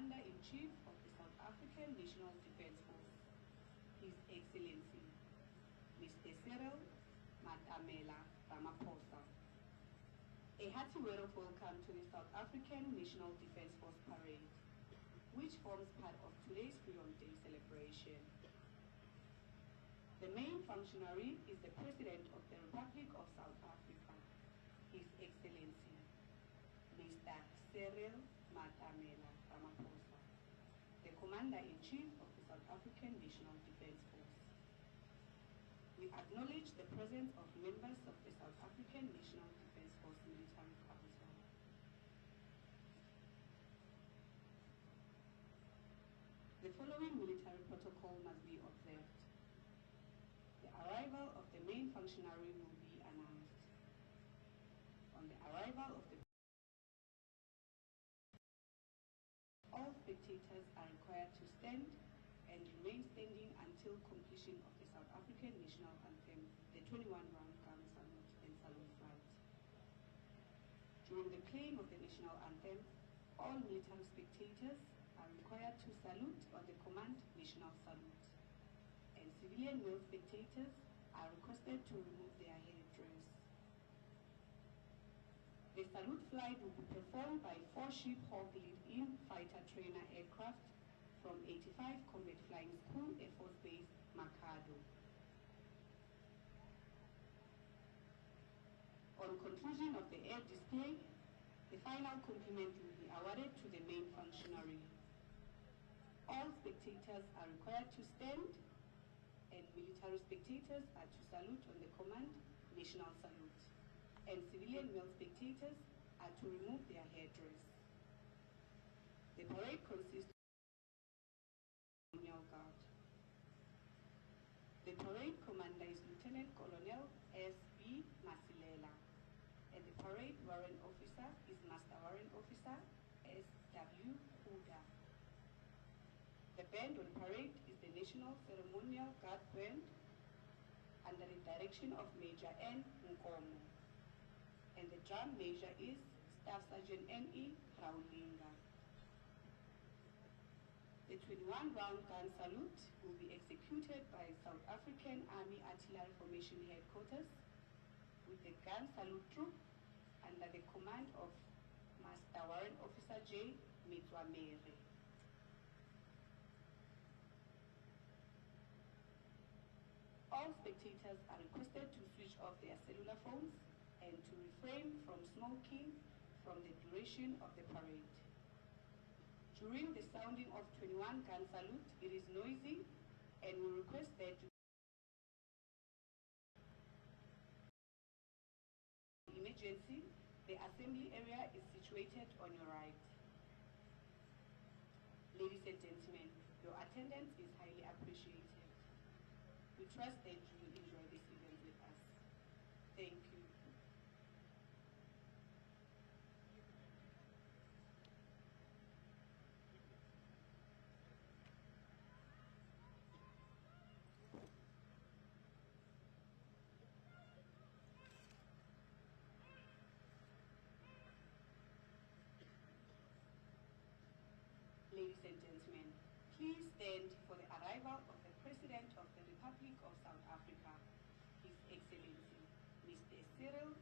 Commander-in-Chief of the South African National Defence Force, His Excellency, Mr. Cyril Ramaphosa. A hearty word of welcome to the South African National Defence Force Parade, which forms part of today's Freedom Day celebration. The main functionary is the President of the Republic of South Africa, His Excellency, Mr. Cyril Ramaphosa, the Commander-in-Chief of the South African National Defence Force. We acknowledge the presence of members of the South African National Defence Force Military Council. The following military protocol must be observed. The arrival of the main functionary will be announced. On the arrival of the all spectators are required to stand and remain standing until completion of the South African National Anthem, the 21-round gun salute and salute flight. During the playing of the National Anthem, all military spectators are required to salute on the command National Salute, and civilian male spectators are requested to remove their headdress. The salute flight will be performed by 4 Ship Hawk lead-in fighter trainer aircraft from 85 Combat Flying School Air Force Base, Makhado. On conclusion of the air display, the final compliment will be awarded to the main functionary. All spectators are required to stand, and military spectators are to salute on the command National Salute, and civilian male spectators are to remove their headdress. The parade consists of guard. The parade commander is Lieutenant Colonel S.B. Masilela, and the parade warrant officer is Master Warrant Officer S.W. Huda. The band on parade is the National Ceremonial Guard Band under the direction of Major N. Nkomo, and the drum major is Staff Sergeant N.E. Raulinga. The 21-round gun salute will be executed by South African Army Artillery Formation Headquarters with the gun salute troop under the command of Master Warrant Officer J. Mitwamere. All spectators are requested to switch off their cellular phones and to refrain from smoking from the duration of the parade. During the sounding of 21 gun salute, it is noisy, and we request that emergency, the assembly area is situated on your right. Ladies and gentlemen, your attendance is highly appreciated. We trust that you will enjoy this event with us. Thank you. Ladies and gentlemen, please stand for the arrival of the President of the Republic of South Africa, His Excellency, Mr. Cyril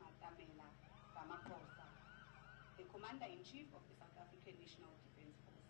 Ramaphosa, the Commander-in-Chief of the South African National Defence Force.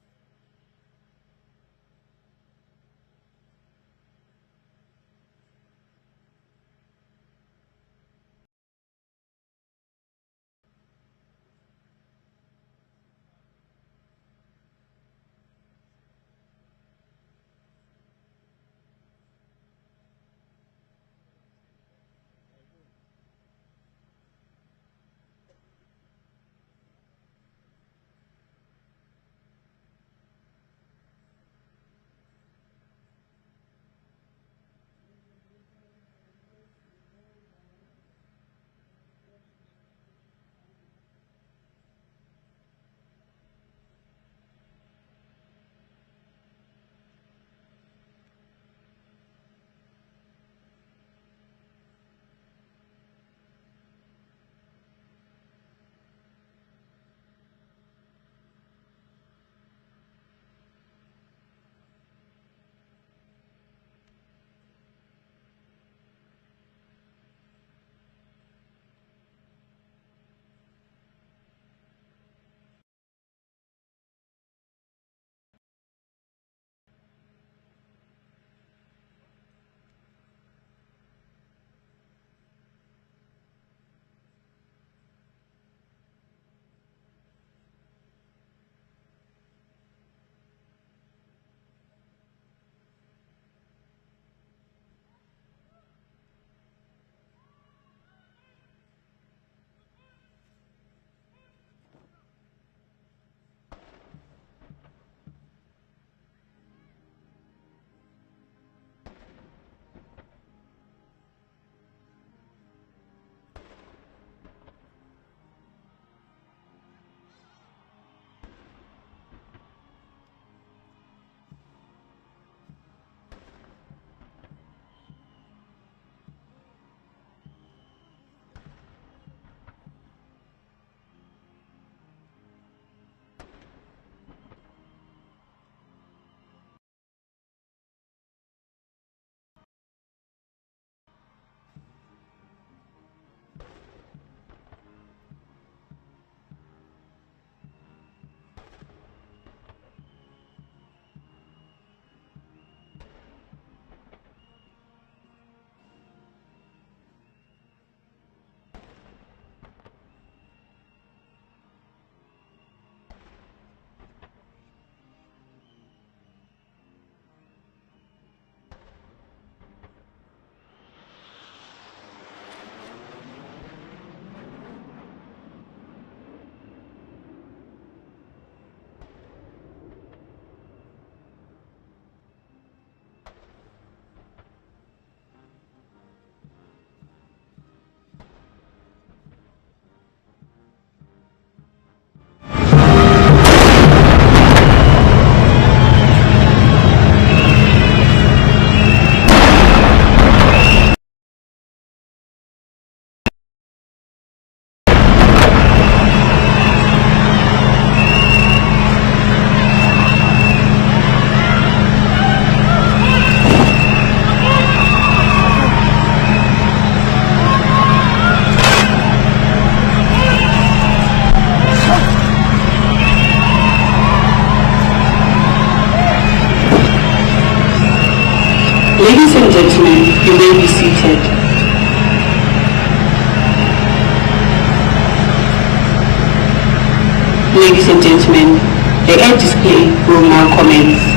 gentlemen, the air display will now commence.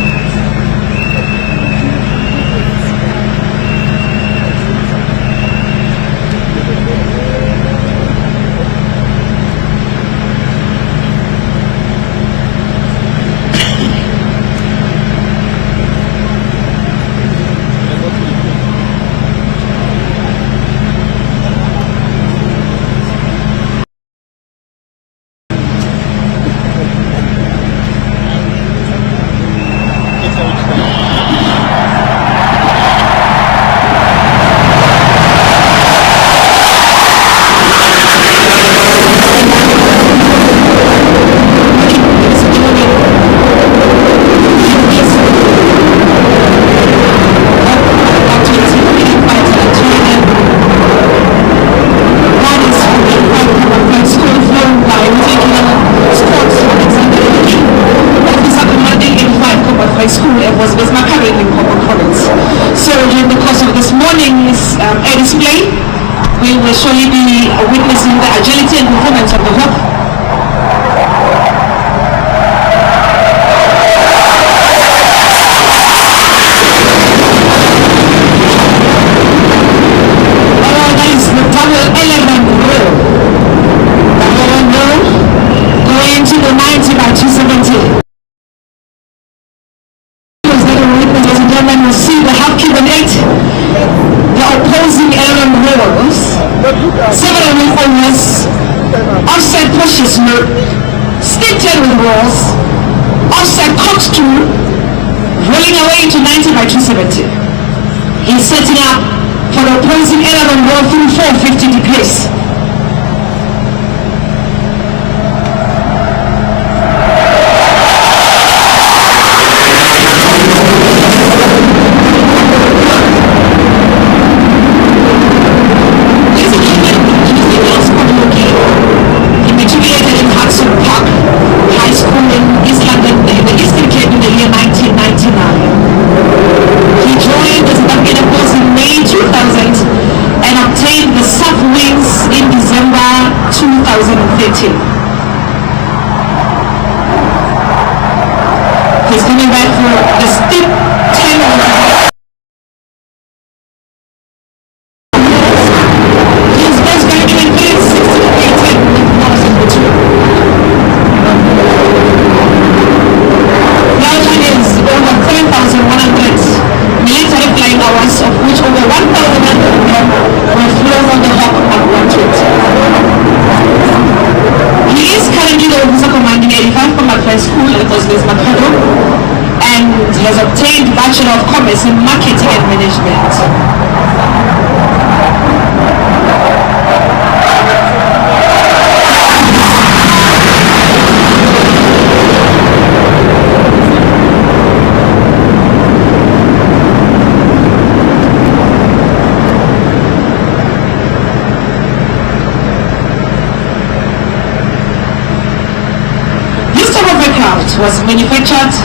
Was manufactured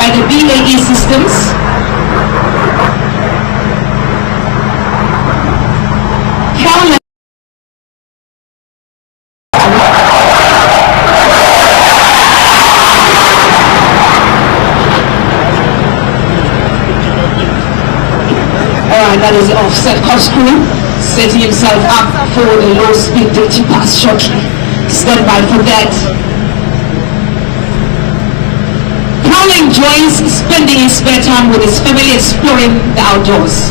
by the BAE Systems. Alright, that is offset cost crew, setting himself up for the low speed dirty pass shortly. Stand by for that. Enjoys spending his spare time with his family exploring the outdoors.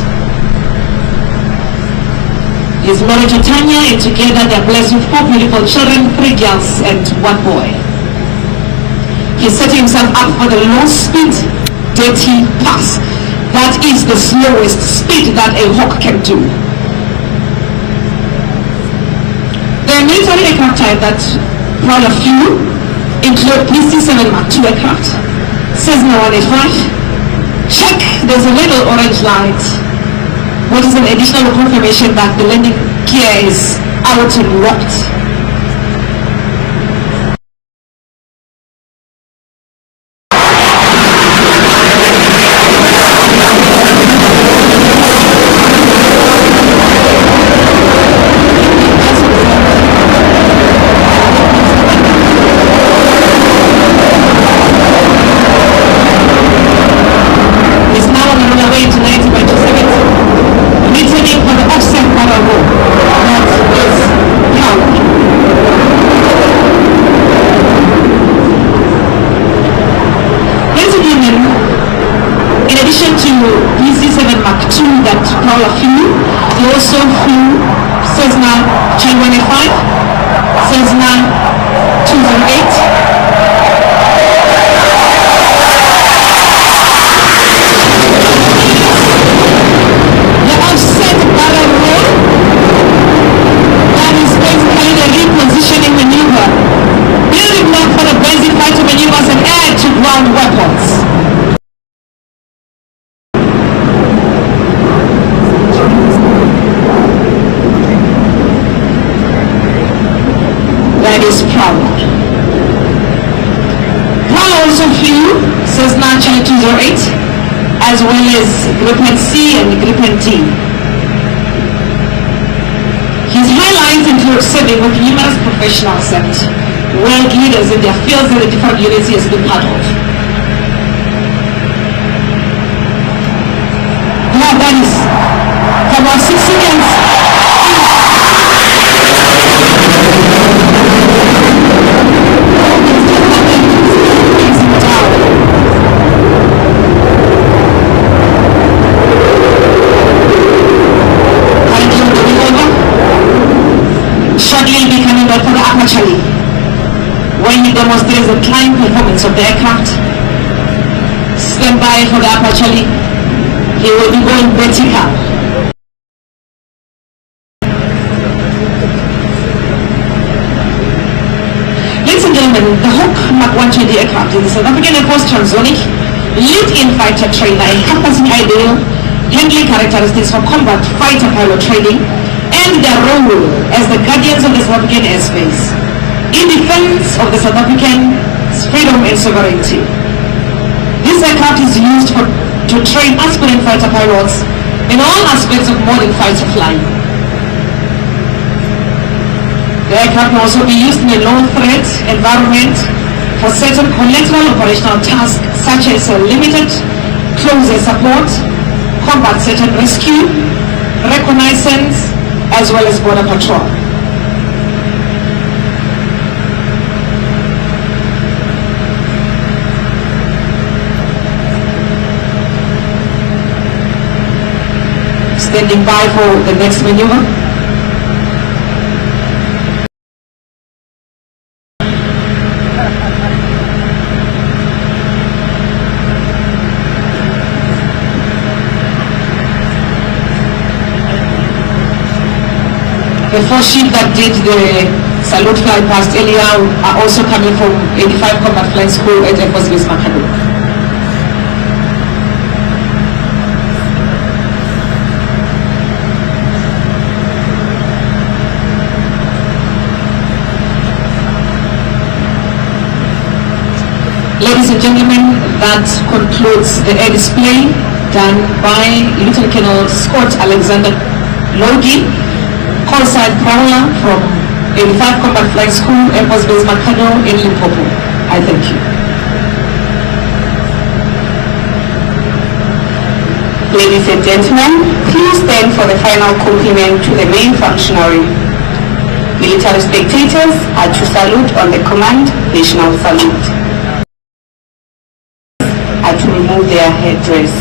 He is married to Tanya, and together they are blessed with 4 beautiful children, 3 girls and 1 boy. He is setting himself up for the low speed dirty pass. That is the slowest speed that a hawk can do. There are military aircraft type that proud of few include PC-7 Mark II aircraft. Cessna 185. Check, there's a little orange light, which is an additional confirmation that the landing gear is out and locked. all of you. They also flew Cessna 225, Cessna 208. Repositioning maneuver, building up for the basic fighter maneuvers and air-to-ground weapons. That is proud. Proud also flew Cessna 208 as well as Gripen C and Gripen D. His highlights include serving with numerous professionals and world leaders in their fields that the different units he has been part of. Yeah, that is for about 6 seconds. For the apartheid, when he demonstrates the climb performance of the aircraft. Stand by for the apartheid. He will be going vertical. Ladies and gentlemen, the Hawk Mark 120 aircraft is the South African Air Force transonic lead-in fighter trainer encompassing ideal handling characteristics for combat fighter pilot training and their role as the guardians of the South African airspace in defense of the South African freedom and sovereignty. This aircraft is used to train aspirant fighter pilots in all aspects of modern fighter flying. The aircraft can also be used in a low-threat environment for certain collateral operational tasks such as limited close air support, combat search and rescue, reconnaissance, as well as border patrol. Standing by for the next maneuver. The four ships that did the salute flight past earlier are also coming from 85 Combat Flying School at Air Force Base Makado. Ladies and gentlemen, that concludes the air display done by Lieutenant Colonel Scott Alexander Logie, call sign Prowler from 85 Combat Flying School, Air Force Base Makado in Limpopo. I thank you. Ladies and gentlemen, please stand for the final compliment to the main functionary. Military spectators are to salute on the command national salute. Are to remove their headdress.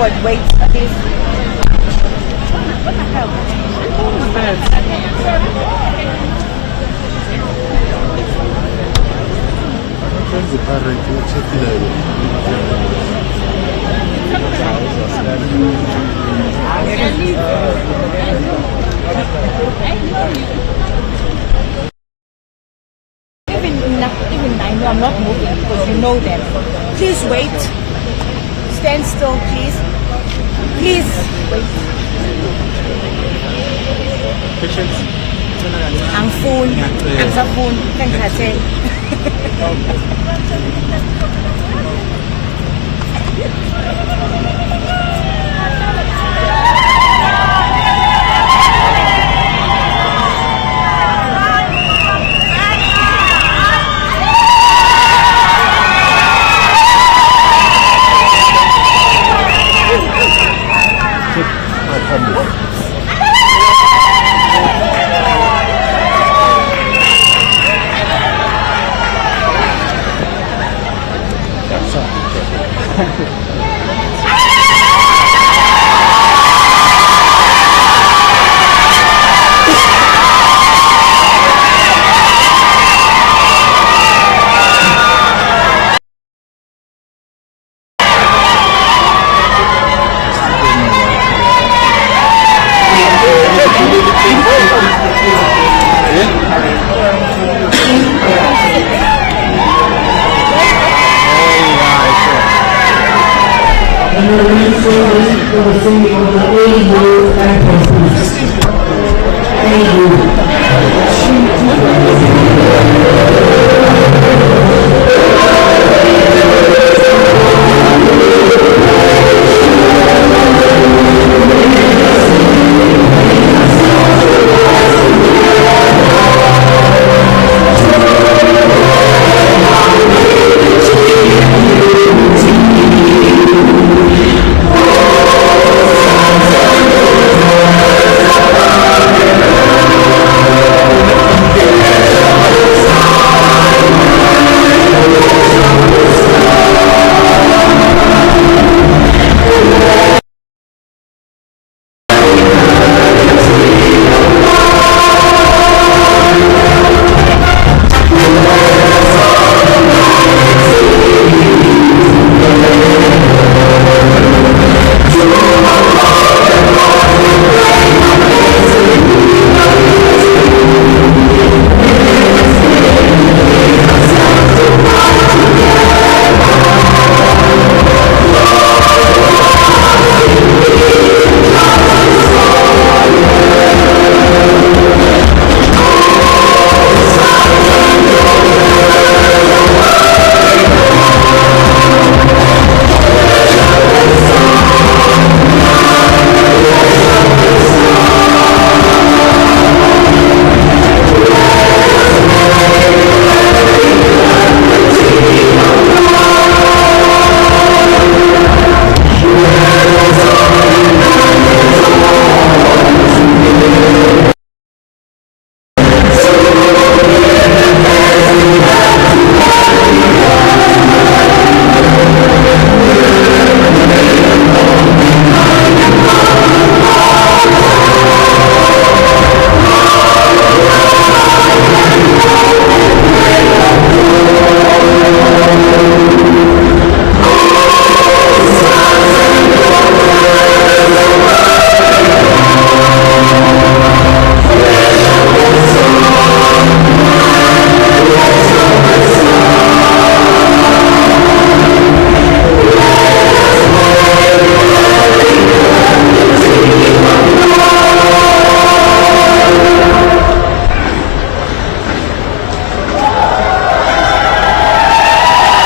forward. Wait, please. What the hell? Where's the parent? Check it out. Even I know I'm not moving because you know them. Please wait. Stand still, please. Please wait. Patience. Ang phone. Ang sa phone. Kang kasi.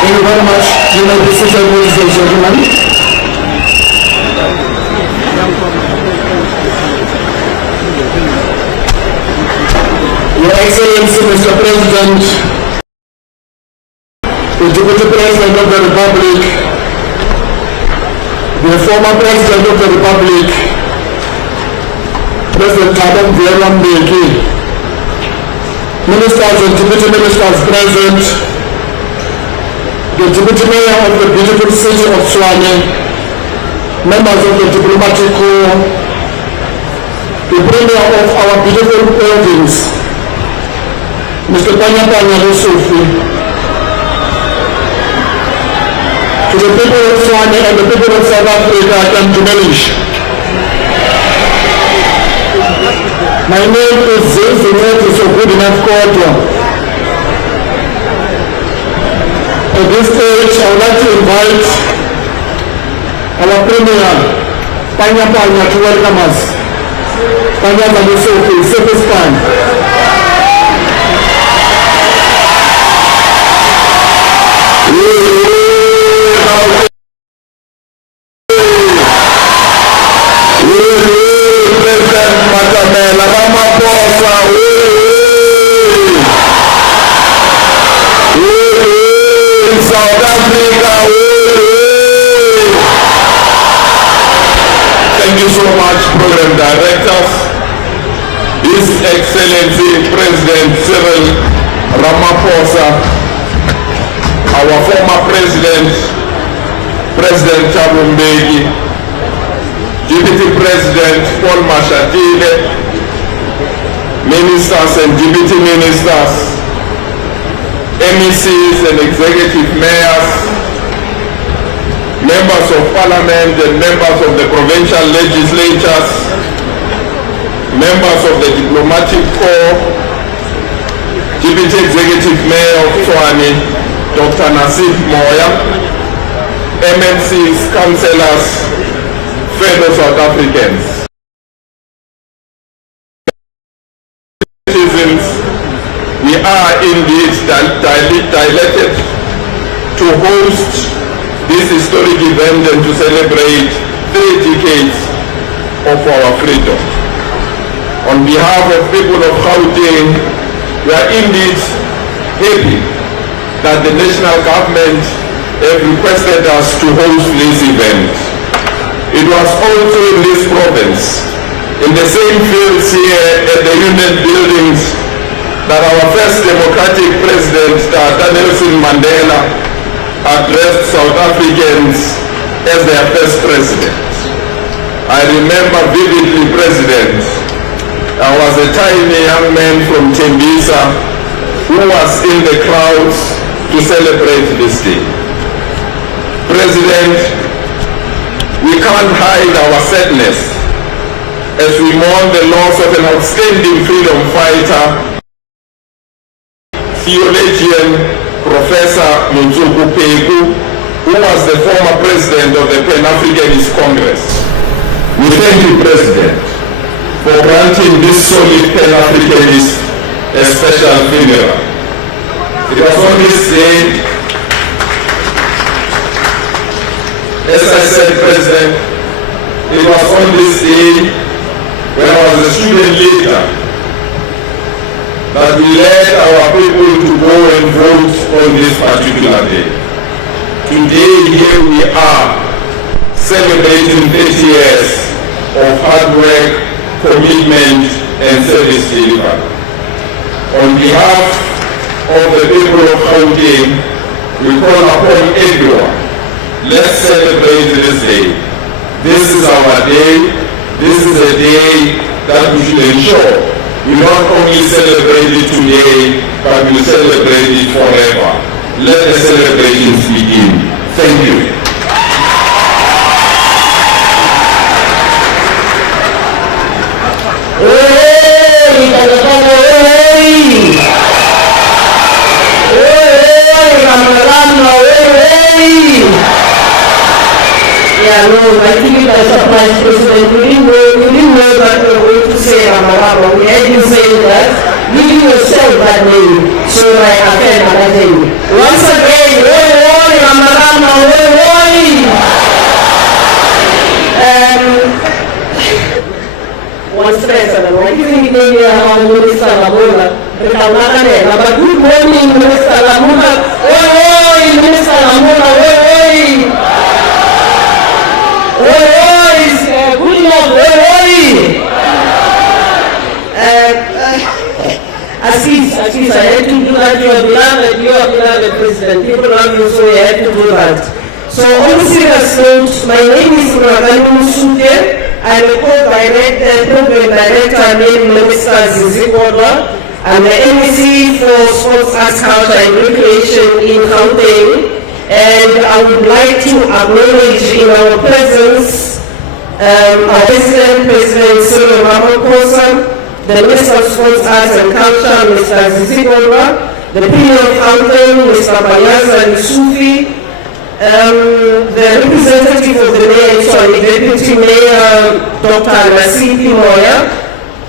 Thank you very much. You know, this is a ladies and gentlemen. Your Excellency, Mr. President, the Deputy President of the Republic, the former President of the Republic, President Thabo Mbeki, Ministers and Deputy Ministers present, the Deputy Mayor of the beautiful city of Tshwane, members of the diplomatic corps, the premier of our beautiful buildings, Mr. Panya Lusufi, to the people of Swami and the people of South Africa, I can diminish. My name is Zizi, so good enough Kodwa. At this stage, I would like to invite our premier, Panya, to welcome us. Panya Lusufi, Firstpost. President Ramaphosa, South Africa. Thank you so much, program directors. His Excellency President Cyril Ramaphosa, our former President, President Thabo Mbeki, Deputy President Paul Mashatile, Ministers and Deputy Ministers, MECs and Executive Mayors, Members of Parliament and Members of the Provincial Legislatures, Members of the Diplomatic Corps, Deputy Executive Mayor of Tshwane, Dr. Nasif Moya, MMCs, Councillors, fellow South Africans. Citizens, we are indeed delighted to host this historic event and to celebrate 3 decades of our freedom. On behalf of people of Gauteng, we are indeed happy that the national government have requested us to host this event. It was also in this province, in the same fields here at the Union Buildings, that our first democratic president, Nelson Mandela, addressed South Africans as their first president. I remember vividly, President, I was a tiny young man from Tembisa who was in the crowds to celebrate this day. President, we can't hide our sadness as we mourn the loss of an outstanding freedom fighter, theologian, Professor Mutsuku Pegu, who was the former president of the Pan-Africanist Congress. We thank you, President, for granting this solid Pan-Africanist a special funeral. It was on this day, as I said, President, it was on this day when I was a student leader that we led our people to go and vote on this particular day. Today, here we are, celebrating 30 years of hard work, commitment, and service delivered. On behalf of the people of Gauteng, we call upon everyone, let's celebrate this day. This is our day. This is a day that we should ensure we not only celebrate it today, but we celebrate it forever. Let the celebrations begin. Thank you. Yeah, no, I think it was surprise, President. We didn't know that we were going to say Ramarama. We had you saying that. Giving yourself that name. So I attend and I tell you. Once again, oi, Ramarama, oi. One stress, I don't know. I think Minister Lamula. But good morning, Minister Lamula. Oi, Minister Lamula, oi. Good morning, Assis, I had to do that. You are beloved President. People love you, so you had to do that. So on a serious note, my name is Muragani. I'm a program director named Minister Zizikodwa. I'm the MEC for Sports, Arts, Culture and Recreation in Gauteng. And I would like to acknowledge in our presence our President Cyril Ramaphosa, the Minister of Sports, Arts and Culture, Mr. Zizikodwa, the Premier of Gauteng, Mr. Bayaza Nisufi, the representative of the Mayor, Deputy Mayor, Dr. Nasipi Moya.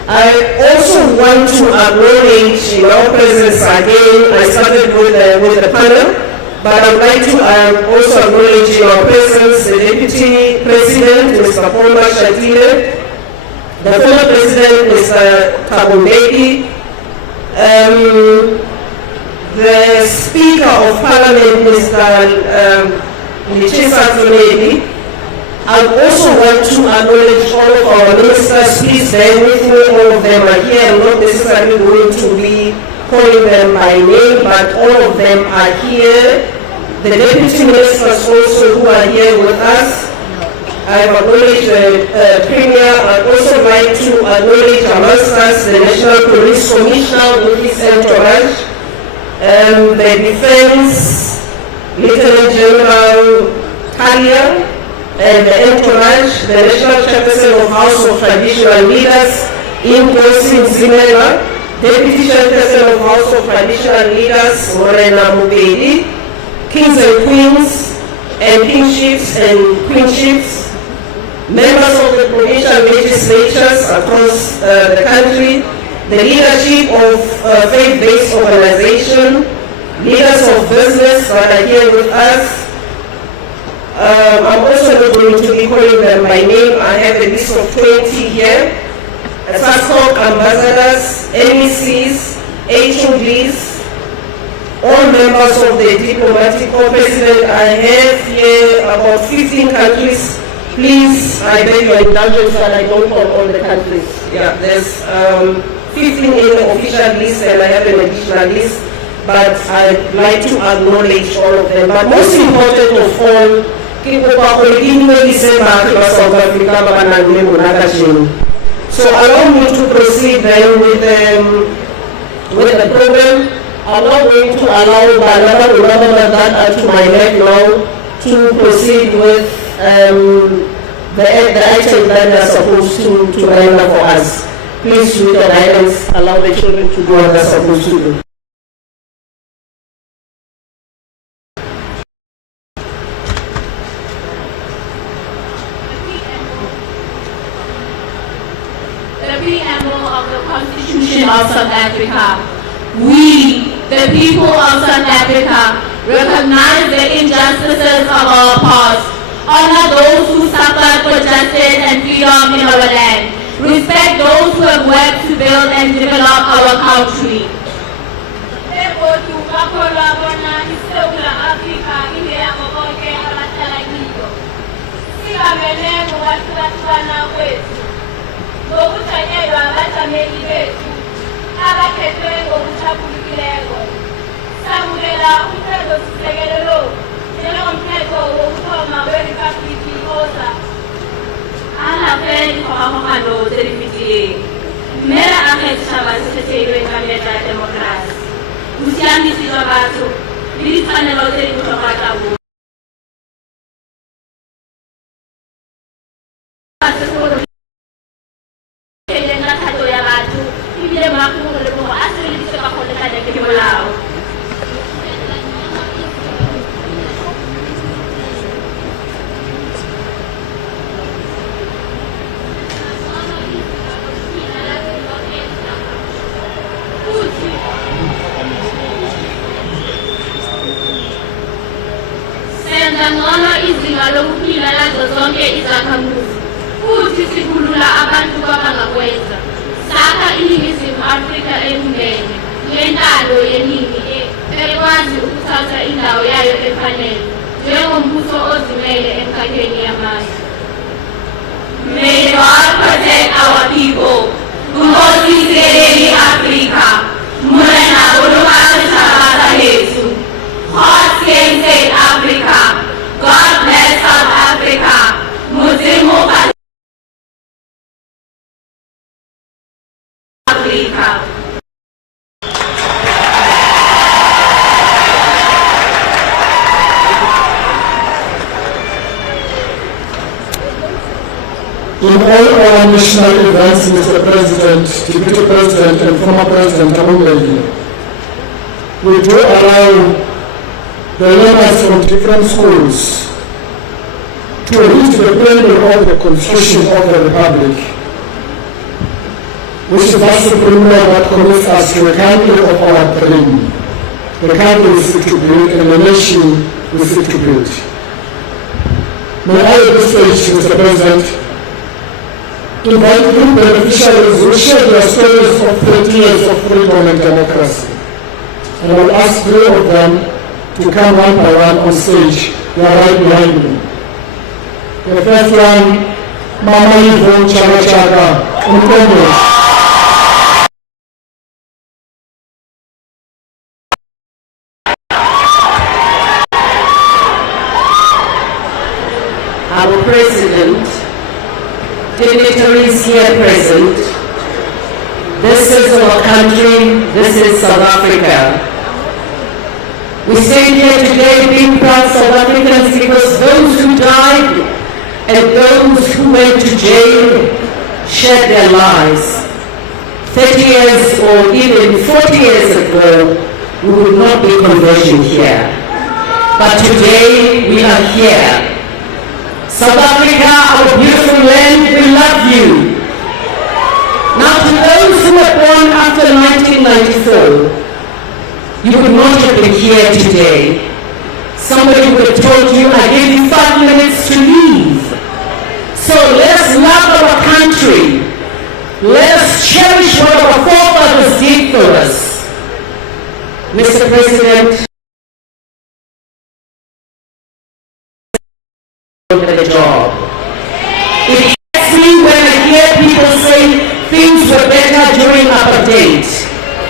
I also want to acknowledge in our presence again, I started with the panel, but I would like to also acknowledge in our presence the Deputy President, Mr. Paul Shatile, the former President, Mr. Kabombeki, the Speaker of Parliament, Mr. Nichisa Tonedi. I also want to acknowledge all of our ministers. Please bear with me, all of them are here. I'm not necessarily going to be calling them by name, but all of them are here. The deputy ministers also who are here with us. I acknowledge the Premier. I'd also like to acknowledge amongst us the National Police Commissioner with his entourage, the Defense, Lieutenant General Kalia, and the entourage, the National Chairperson of House of Traditional Leaders, Inkosi Zimela, Deputy Chairperson of House of Traditional Leaders, Morena Mubedi, Kings and Queens, and Kingships and Queenships, members of the provincial legislatures across the country, the leadership of faith-based organization, leaders of business that are here with us. I'm also not going to be calling them by name. I have a list of 20 here. SASCOC ambassadors, MECs, HODs, all members of the diplomatic corps. President, I have here about 15 countries. Please, I beg your indulgence that I don't call all the countries. Yeah, there's 15 in the official list and I have an additional list, but I'd like to acknowledge all of them. But most important of all, so allow me to proceed then with the program. I'm not going to allow Banana that to my left now to proceed with the items that they are supposed to render for us. Please, with the guidance, allow the children to do what they're supposed to do. The preamble of the Constitution of South Africa. We, the people of South Africa, recognize the injustices of our past, honor those who suffered for justice and freedom in our land, respect those who have worked to build and develop our country. Ngcono izinga lokuphila lazo zonke izakhamuzi futhi sikhulula abantu kwabangakwenza sakha iNingizimu Afrika ebumbene nentando yeningi ekwazi ukuthatha indawo yayo efanele njengombuso ozimele emkhakheni yamazwe. May God protect our people. Nkosi sikeleni Afrika. Muna kulungasa hethu. Hearts can say Africa. God Africa. In all our national events, Mr. President, Deputy President, and former President Kabongeli, we do allow the learners from different schools to read the preamble of the Constitution of the Republic, which is the supreme law that commits us to a country of our dream. The country we seek to build and the nation we seek to build. May I at this stage, Mr. President, invite group beneficiaries who share their stories of 30 years of freedom and democracy. And I will ask 3 of them to come one by one on stage. They are right behind me. The first one, Mama Yvonne Chaga Chaga, in Congress. Our President, dignitaries here present, this is our country, this is South Africa. We stand here today being proud South Africans because those who died and those who went to jail shed their lives. 30 years or even 40 years ago, we would not be converging here. But today, we are here. South Africa, our beautiful land, we love you. Now to those who were born after 1994, you could not have been here today. Somebody would have told you, I gave you 5 minutes to leave. So let us love our country. Let us cherish what our forefathers did for us. Mr. President, the job. It hurts me when I hear people say things were better during apartheid.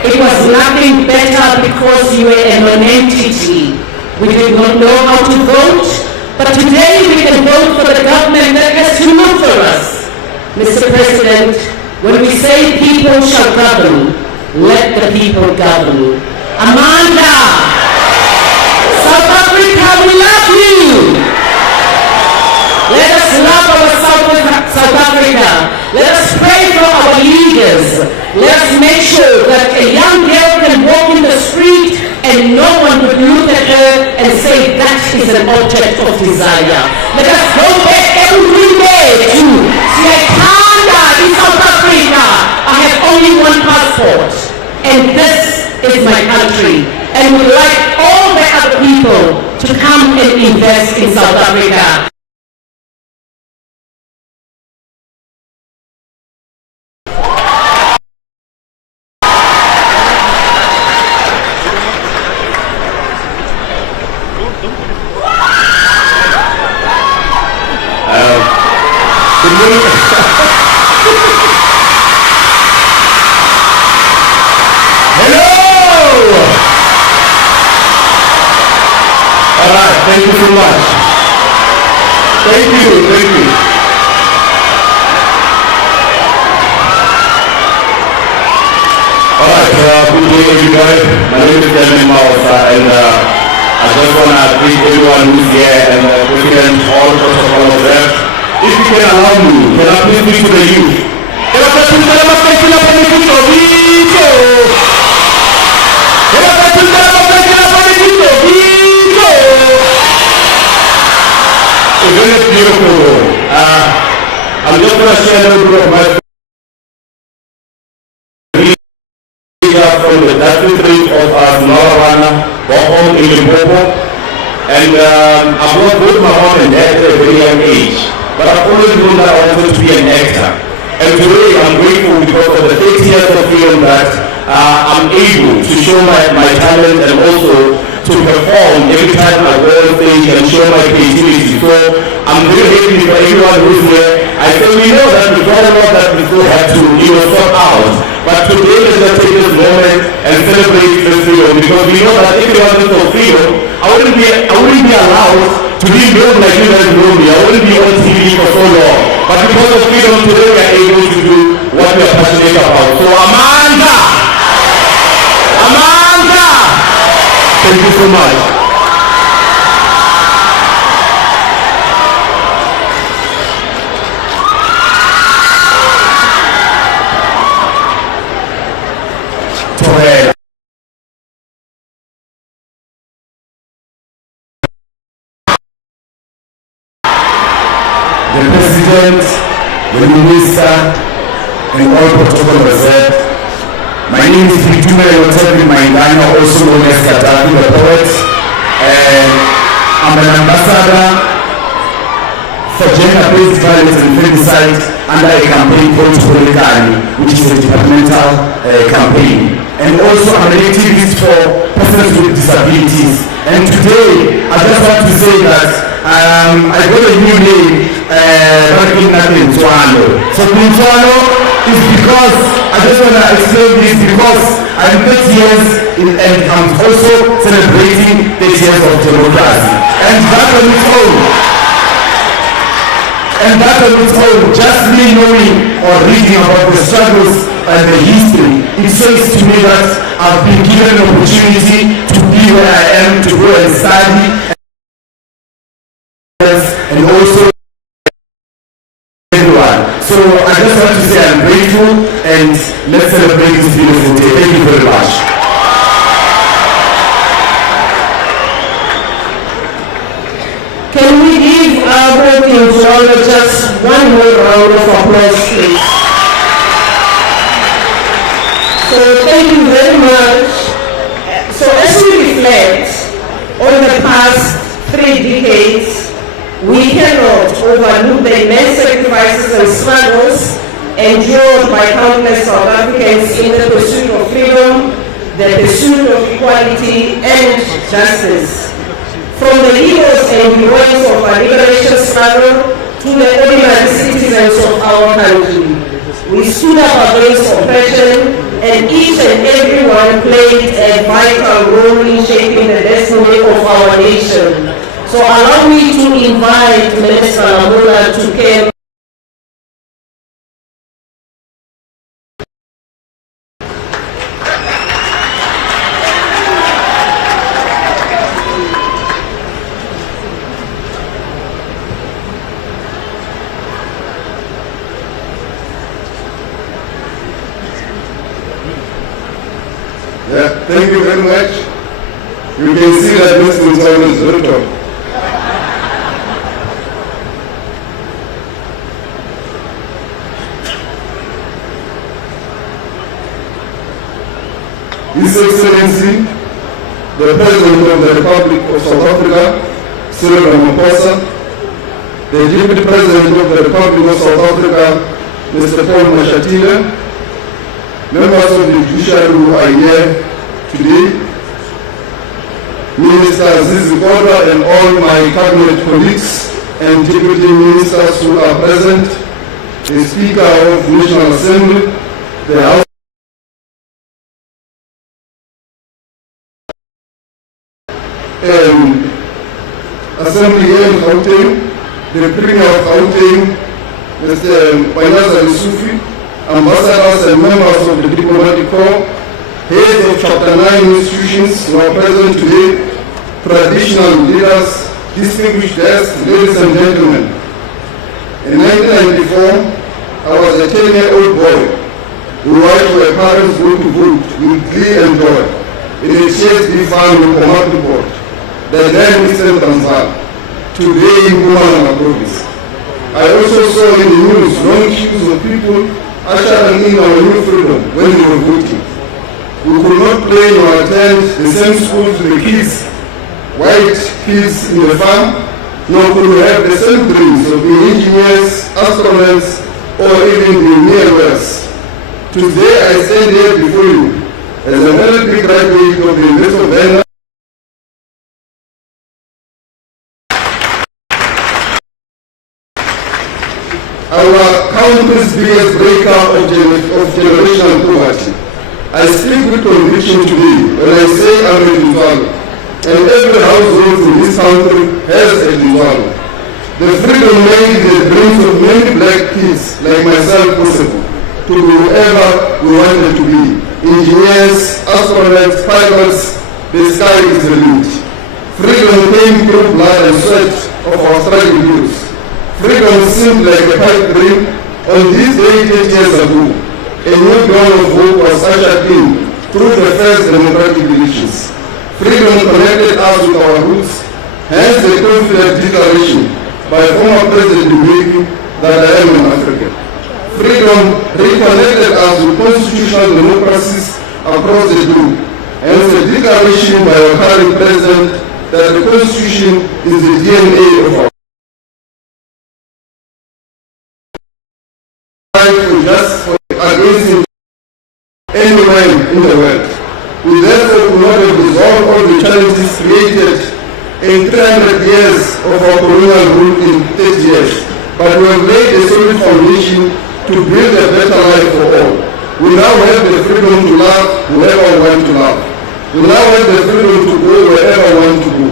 It was nothing better because you were a non-entity. We did not know how to vote, but today we can vote for the government that has to look for us. Mr. President, when we say people shall govern, let the people govern. Amanda, South Africa, we love you. Let us love our South Africa. Let us pray for our leaders. Let us make sure that a young girl can walk in the street and no one would look at her and say that is an object of desire. Let us go back every day to Siakanda in South Africa. I have only one passport and this is my country. And we would like all the other people to come and invest in South Africa. Thank you so much. Thank you. Alright, good day everybody. My name is Nelson Mandela and I just want to thank everyone who's here and the President, all of them. If you can allow me, can I please speak to the youth? It's beautiful. I'm just going to share a little bit of my from the district of Norawana, Bohong, in Limpopo. And I've worked with my mom and dad at a very young age. But I've always known that I wanted to be an actor. And today I'm grateful because of the 30 years of film that I'm able to show my talent and also to perform every time I go on stage and show my creativity. So I'm very happy for everyone who's here. I say we know that we don't know that we still have to sort out. But today let's take this moment and celebrate this freedom because we know that if it wasn't for freedom, I wouldn't be allowed to be known like you guys know me. I wouldn't be on TV for so long. But because of freedom today we are able to do what we are passionate about. So Amanda! so much. The President, the Minister, and all protocol reserved. My name is Pretoria, also known as Gaddafi the Poet, and I'm an ambassador for gender-based violence and femicide under a campaign called Pretoria, which is a departmental campaign. And also I'm an activist for persons with disabilities. And today, I just want to say that I got a new name, So Pintuano is because, I just want to explain this because I'm 30 years and I'm also celebrating 30 years of democracy. And that on its own, just me knowing or reading about the struggles and the history, it says to me that I've been given an opportunity to be where I am, to go and study, and also everyone. So I just want to say I'm grateful, and let's celebrate this beautiful day. Thank you very much. Can we give our voting to just one more round of applause, please? So thank you very much. So as we reflect on the past 3 decades, we cannot overlook the immense sacrifices and struggles endured by countless South Africans in the pursuit of freedom, the pursuit of equality and justice. From the heroes and heroines of our liberation struggle to the ordinary citizens of our country, we stood up against oppression, and each and every one played a vital role in shaping the destiny of our nation. So allow me to invite Minister Ramaphosa to come. Yeah, thank you very much. You can see that Mr. Nsalo is very tall. His Excellency, the President of the Republic of South Africa, Cyril Ramaphosa, the Deputy President of the Republic of South Africa, Mr. Paul Mashatile, members of the judiciary who are here today, Minister Zizi Kodwa and all my cabinet colleagues and deputy ministers who are present, the Speaker of the National Assembly, the House Assembly here in Gauteng, the Premier of Gauteng, Mr. Painaza Sufi, ambassadors and members of the diplomatic corps, heads of Chapter 9 institutions who are present today, traditional leaders, distinguished guests, ladies and gentlemen. In 1994, I was a 10-year-old boy who watched my parents go to vote with glee and joy in a CSB farm in Komati Port, the then Eastern Transvaal, today in Mpumalanga province. I also saw in the news long queues of people ushering in our new freedom when we were voting. We could not play nor attend the same schools with the kids, white kids in the farm, nor could we have the same dreams of being engineers, astronauts, or even being millionaires. Today I stand here before you as a very big graduate of the University of Ghana. Our country's biggest breaker of generational poverty. I speak with conviction today when I say I'm a Nsalo, and every household in this country has a Nsalo. The freedom made the dreams of many black kids like myself possible to be whoever we wanted to be. Engineers, astronauts, pilots, the sky is the limit. Freedom came through blood and sweat of our struggling youth. Freedom seemed like a pipe dream on this day 8 years ago. A new dawn of hope was ushered in through the first democratic elections. Freedom connected us with our roots, hence the confident declaration by former President Mbeki that I am an African. Freedom reconnected us with constitutional democracies across the globe, hence the declaration by our current President that the Constitution is the DNA of our fight for justice against anywhere in the world. We therefore could not have resolved all the challenges created in 300 years of our colonial rule in 30 years, but we have laid a solid foundation to build a better life for all. We now have the freedom to love whoever we want to love. We now have the freedom to go wherever we want to go.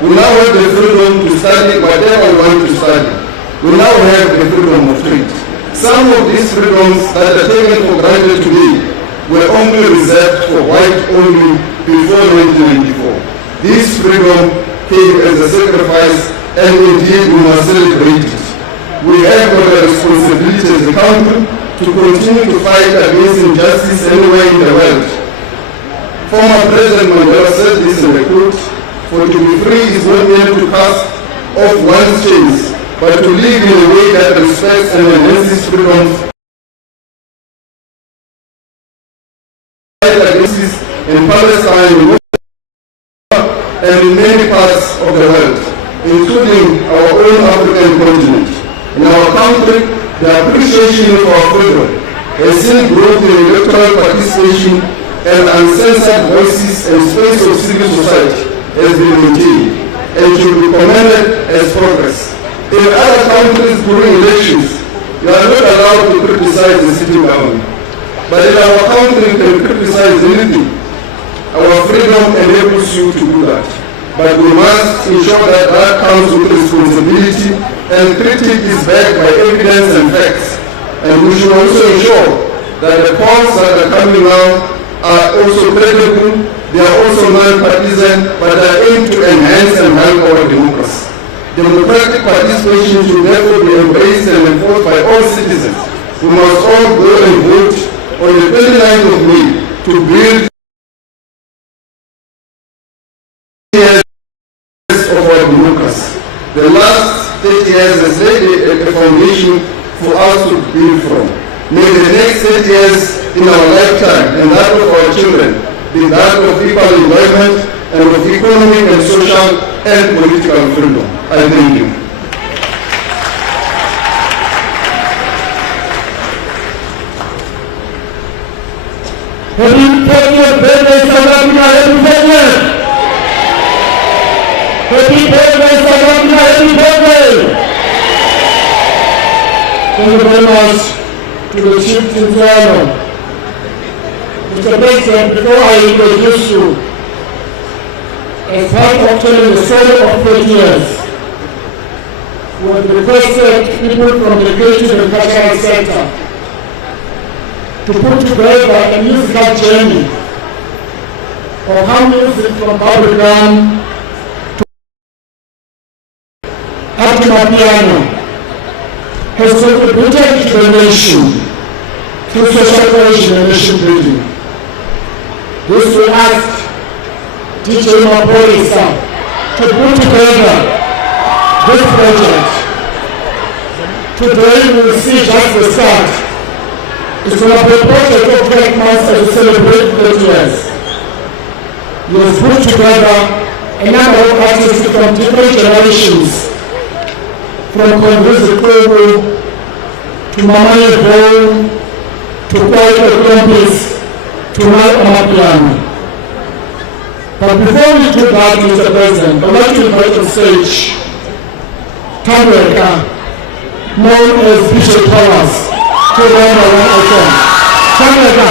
We now have the freedom to study whatever we want to study. We now have the freedom of trade. Some of these freedoms that are taken for granted today were only reserved for white only before 1994. This freedom came as a sacrifice, and indeed we must celebrate it. We have got a responsibility as a country to continue to fight against injustice anywhere in the world. Former President Mandela said this in a quote, "For to be free is not merely to cast off one's chains, but to live in a way that respects and enhances freedom." In Palestine and in many parts of the world, including our own African continent. In our country, the appreciation for our freedom has seen growth in electoral participation, and uncensored voices and space of civil society has been maintained and should be commended as progress. In other countries during elections, you are not allowed to criticize the sitting government. But in our country, you can criticize anything. Our freedom enables you to do that. But we must ensure that that comes with responsibility, and critique is backed by evidence and facts. And we should also ensure that the polls that are coming now are also credible, they are also non-partisan, but are aimed to enhance and help our democracy. Democratic participation should therefore be embraced and enforced by all citizens. We must all go and vote on the 29th of May to build years of our democracy. The last 30 years has laid a foundation for us to build from. May the next 30 years in our lifetime and that of our children be that of equal enjoyment and of economic and social and political freedom. I thank you. Happy 40th birthday, South Africa, happy birthday! Happy birthday, South Africa, happy birthday! Thank you very much to the Chief in Toronto. Mr. President, before I introduce you, as part of telling the story of 40 years, we have requested people from the Creative and Cultural Center to put together a musical journey of how music from bubblegum up to piano has contributed to the nation through social cohesion and nation building. This we ask DJ Ramaphosa to put together this project. Today we will see just the start. It's one of the project of great months as we celebrate 30 years. He has put together a number of artists from different generations, from Congress Kogo to Mama Yvonne to Kwaito Klompis to my piano. But before we do that, Mr. President, I'd like to invite on stage Tamreka, known as Bishop Powers, to run around again. Tamreka.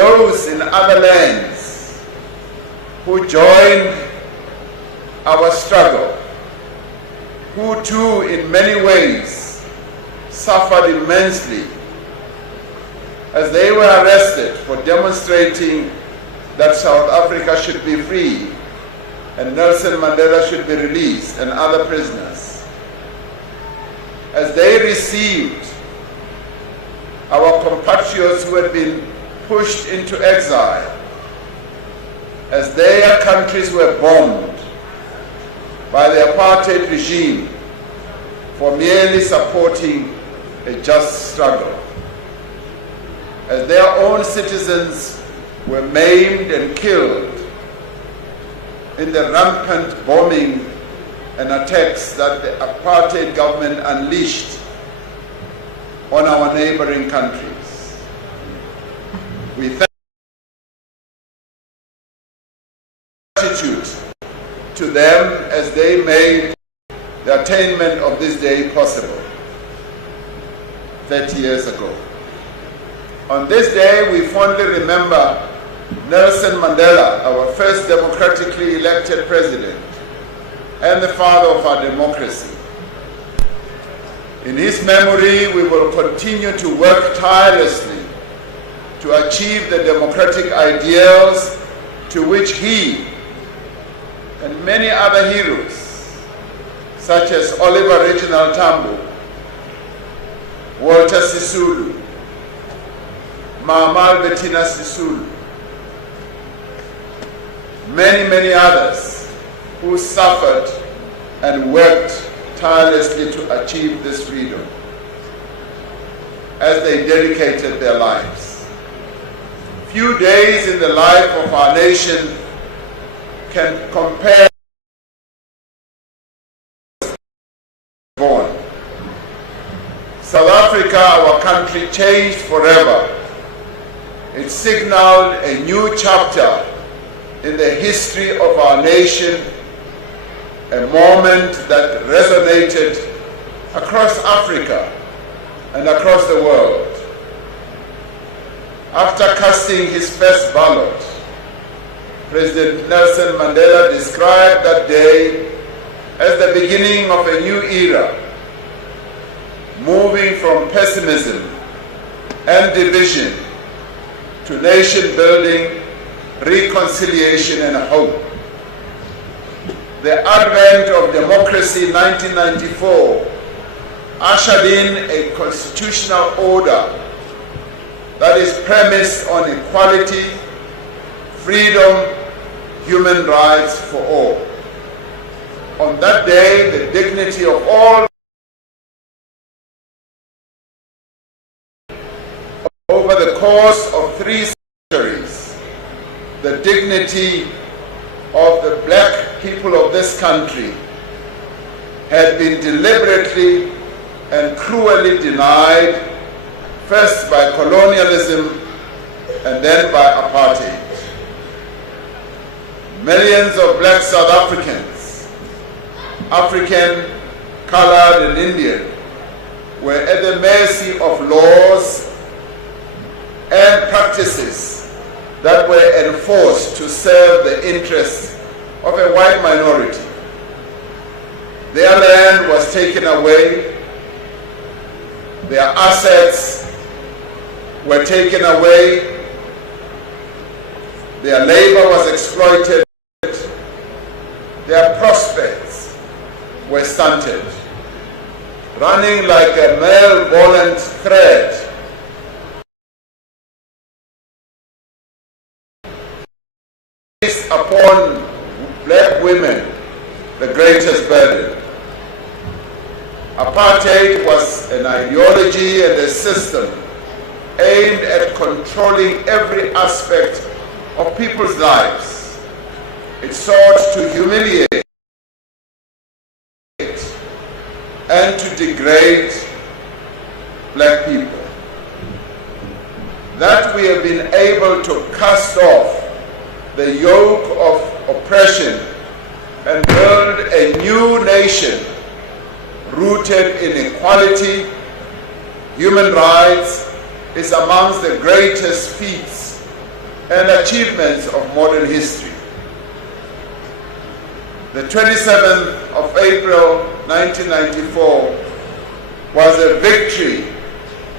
those in other lands who joined our struggle, who too in many ways suffered immensely as they were arrested for demonstrating that South Africa should be free and Nelson Mandela should be released and other prisoners. As they received our compatriots who had been pushed into exile, as their countries were bombed by the apartheid regime for merely supporting a just struggle, as their own citizens were maimed and killed in the rampant bombing and attacks that the apartheid government unleashed on our neighboring countries. We thank gratitude to them as they made the attainment of this day possible 30 years ago. On this day, we fondly remember Nelson Mandela, our first democratically elected president and the father of our democracy. In his memory, we will continue to work tirelessly to achieve the democratic ideals to which he and many other heroes, such as Oliver Reginald Tambo, Walter Sisulu, Mama Bettina Sisulu, many others who suffered and worked tirelessly to achieve this freedom as they dedicated their lives. Few days in the life of our nation can compare born. South Africa, our country, changed forever. It signaled a new chapter in the history of our nation, a moment that resonated across Africa and across the world. After casting his first ballot, President Nelson Mandela described that day as the beginning of a new era, moving from pessimism and division to nation building, reconciliation and hope. The advent of democracy in 1994 ushered in a constitutional order that is premised on equality, freedom, human rights for all. On that day, the dignity of all over the course of 3 centuries, the dignity of the black people of this country had been deliberately and cruelly denied, first by colonialism and then by apartheid. Millions of black South Africans, African, colored and Indian, were at the mercy of laws and practices that were enforced to serve the interests of a white minority. Their land was taken away, their assets were taken away, their labor was exploited, their prospects were stunted. Running like a malevolent thread, upon black women the greatest burden. Apartheid was an ideology and a system aimed at controlling every aspect of people's lives. It sought to humiliate and to degrade black people. That we have been able to cast off the yoke of oppression and build a new nation rooted in equality, human rights, is amongst the greatest feats and achievements of modern history. The 27th of April 1994 was a victory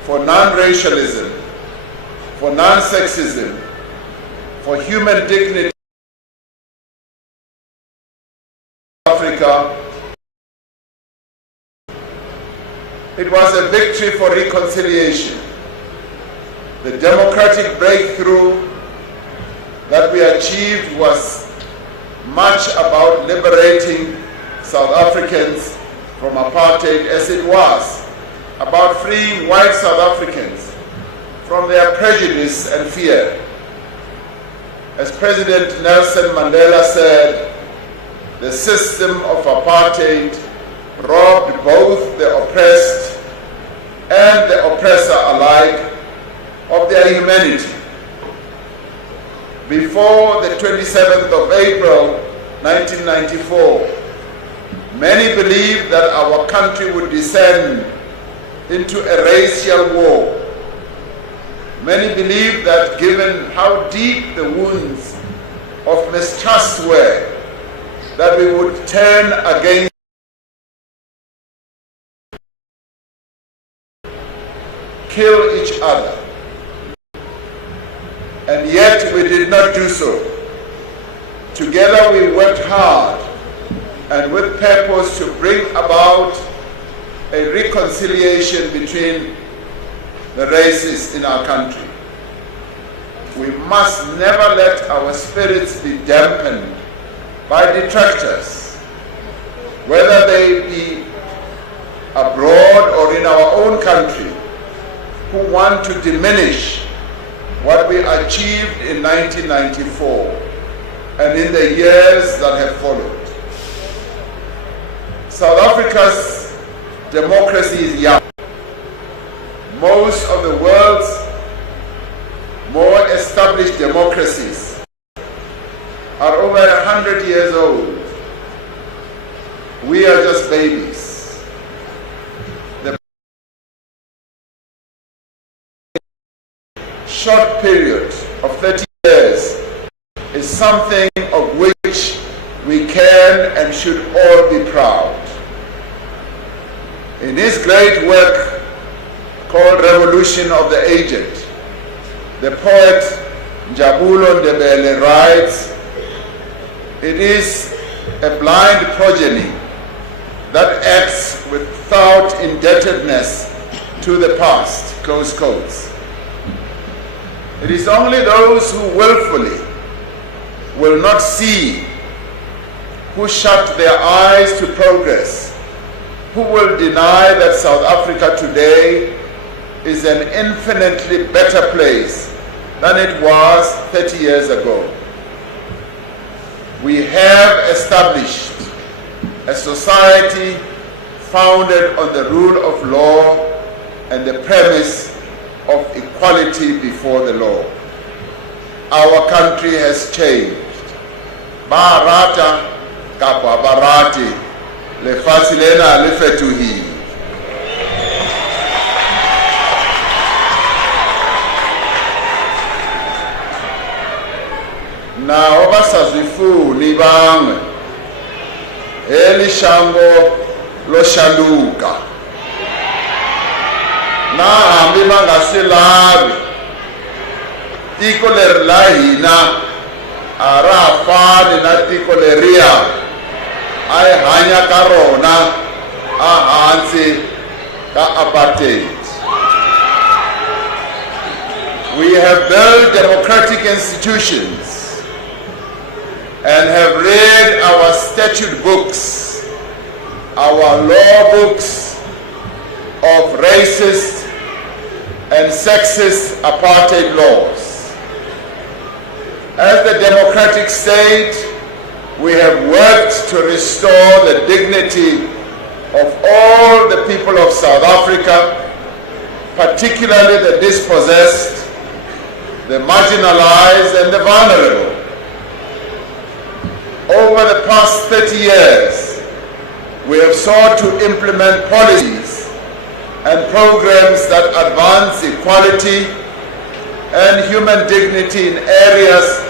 for non-racialism, for non-sexism, for human dignity in Africa. It was a victory for reconciliation. The democratic breakthrough that we achieved was much about liberating South Africans from apartheid, as it was about freeing white South Africans from their prejudice and fear. As President Nelson Mandela said, the system of apartheid robbed both the oppressed and the oppressor alike of their humanity. Before the 27th of April 1994, many believed that our country would descend into a racial war. Many believed that given how deep the wounds of mistrust were, that we would turn against kill each other. And yet we did not do so. Together we worked hard and with purpose to bring about a reconciliation between the races in our country. We must never let our spirits be dampened by detractors, whether they be abroad or in our own country, who want to diminish what we achieved in 1994 and in the years that have followed. South Africa's democracy is young. Most of the world's more established democracies are over 100 years old. We are just babies. The short period of 30 years is something of which we can and should all be proud. In his great work called Revolution of the Aged, the poet Njabulo Ndebele writes, "It is a blind progeny that acts without indebtedness to the past," close quotes. It is only those who willfully will not see, who shut their eyes to progress, who will deny that South Africa today is an infinitely better place than it was 30 years ago. We have established a society founded on the rule of law and the premise of equality before the law. Our country has changed. Barata kapa barati lefatshe lena le fetohile. Na obasazifuni bangwe elishango loshaluka na hambi bangasilavi tiko leri la hina a ra ha fani na tiko leriya a hi hanya ka rona a hansi ka apartheid. We have built democratic institutions and have read our statute books, our law books of racist and sexist apartheid laws. As the democratic state, we have worked to restore the dignity of all the people of South Africa, particularly the dispossessed, the marginalized and the vulnerable. Over the past 30 years, we have sought to implement policies and programs that advance equality, and human dignity in areas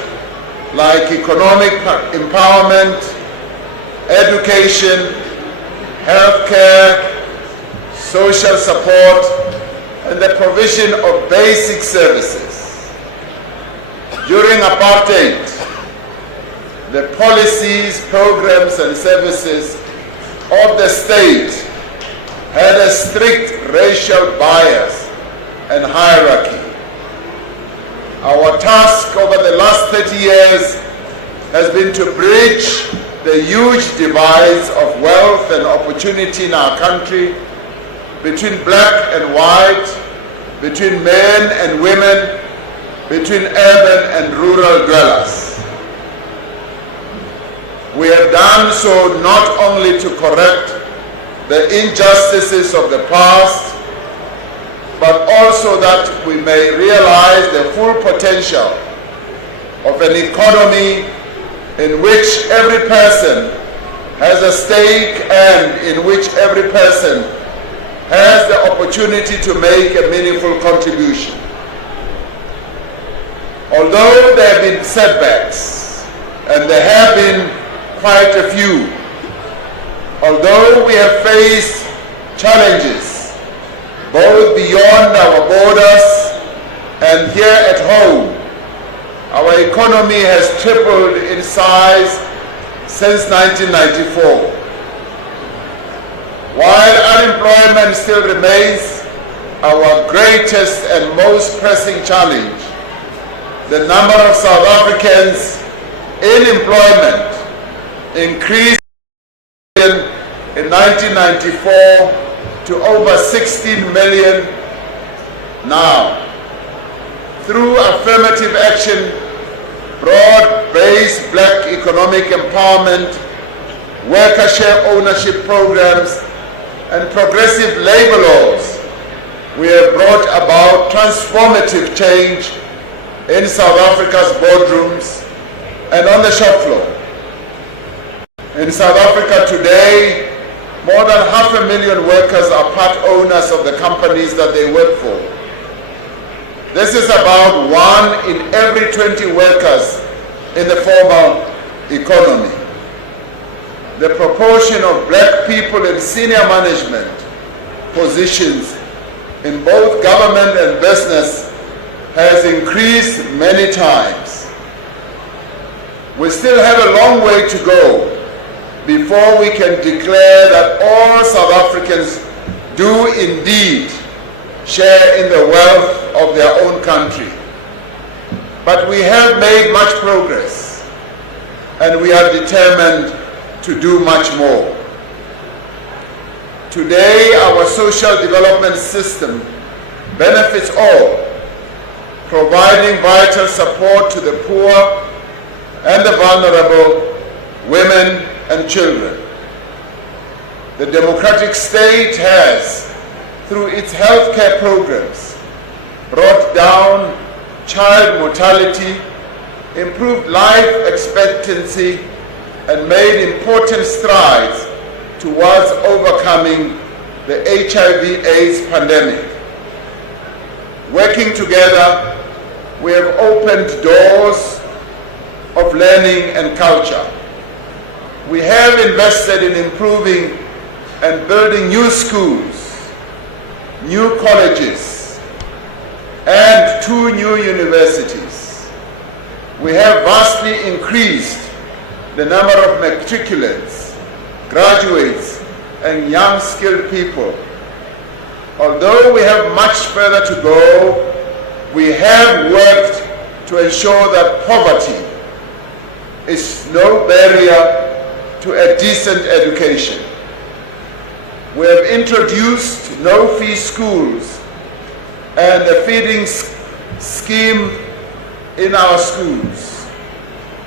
like economic empowerment, education, healthcare, social support, and the provision of basic services. During apartheid, the policies, programs, and services of the state had a strict racial bias and hierarchy. Our task over the last 30 years has been to bridge the huge divides of wealth and opportunity in our country between black and white, between men and women, between urban and rural dwellers. We have done so not only to correct the injustices of the past, but also that we may realize the full potential of an economy in which every person has a stake and in which every person has the opportunity to make a meaningful contribution. Although there have been setbacks, and there have been quite a few, although we have faced challenges both beyond our borders and here at home, our economy has tripled in size since 1994. While unemployment still remains our greatest and most pressing challenge, the number of South Africans in employment increased in 1994 to over 16 million now. Through affirmative action, broad-based black economic empowerment, worker share ownership programs, and progressive labor laws, we have brought about transformative change in South Africa's boardrooms and on the shop floor. In South Africa today, more than 500,000 workers are part owners of the companies that they work for. This is about 1 in every 20 workers in the formal economy. The proportion of black people in senior management positions in both government and business has increased many times. We still have a long way to go before we can declare that all South Africans do indeed share in the wealth of their own country. But we have made much progress, and we are determined to do much more. Today, our social development system benefits all, providing vital support to the poor and the vulnerable, women and children. The democratic state has, through its healthcare programs, brought down child mortality, improved life expectancy, and made important strides towards overcoming the HIV/AIDS pandemic. Working together, we have opened doors of learning and culture. We have invested in improving and building new schools, new colleges, and 2 new universities. We have vastly increased the number of matriculants, graduates, and young skilled people. Although we have much further to go, we have worked to ensure that poverty is no barrier to a decent education. We have introduced no-fee schools and a feeding scheme in our schools.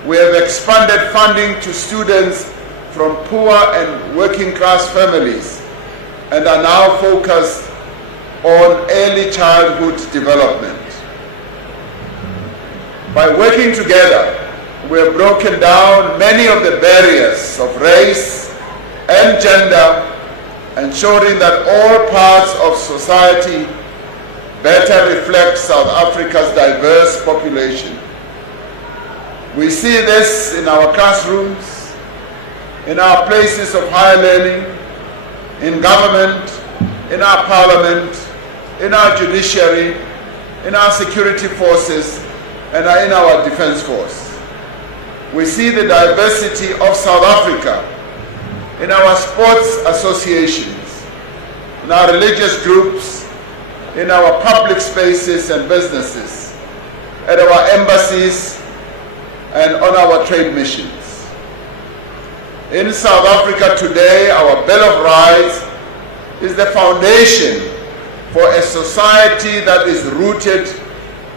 We have expanded funding to students from poor and working class families and are now focused on early childhood development. By working together, we have broken down many of the barriers of race and gender, ensuring that all parts of society better reflect South Africa's diverse population. We see this in our classrooms, in our places of higher learning, in government, in our parliament, in our judiciary, in our security forces, and in our defense force. We see the diversity of South Africa in our sports associations, in our religious groups, in our public spaces and businesses, at our embassies, and on our trade missions. In South Africa today, our Bill of Rights is the foundation for a society that is rooted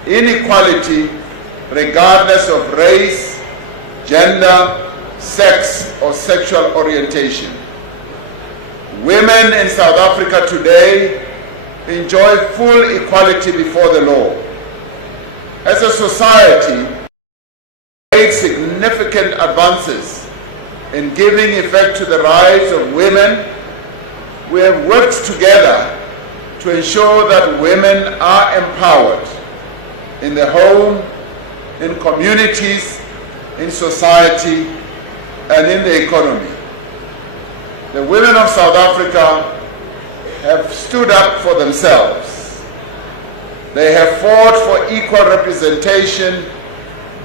in equality regardless of race, gender, sex, or sexual orientation. Women in South Africa today enjoy full equality before the law. As a society, we made significant advances in giving effect to the rights of women. We have worked together to ensure that women are empowered in the home, in communities, in society, and in the economy. The women of South Africa have stood up for themselves. They have fought for equal representation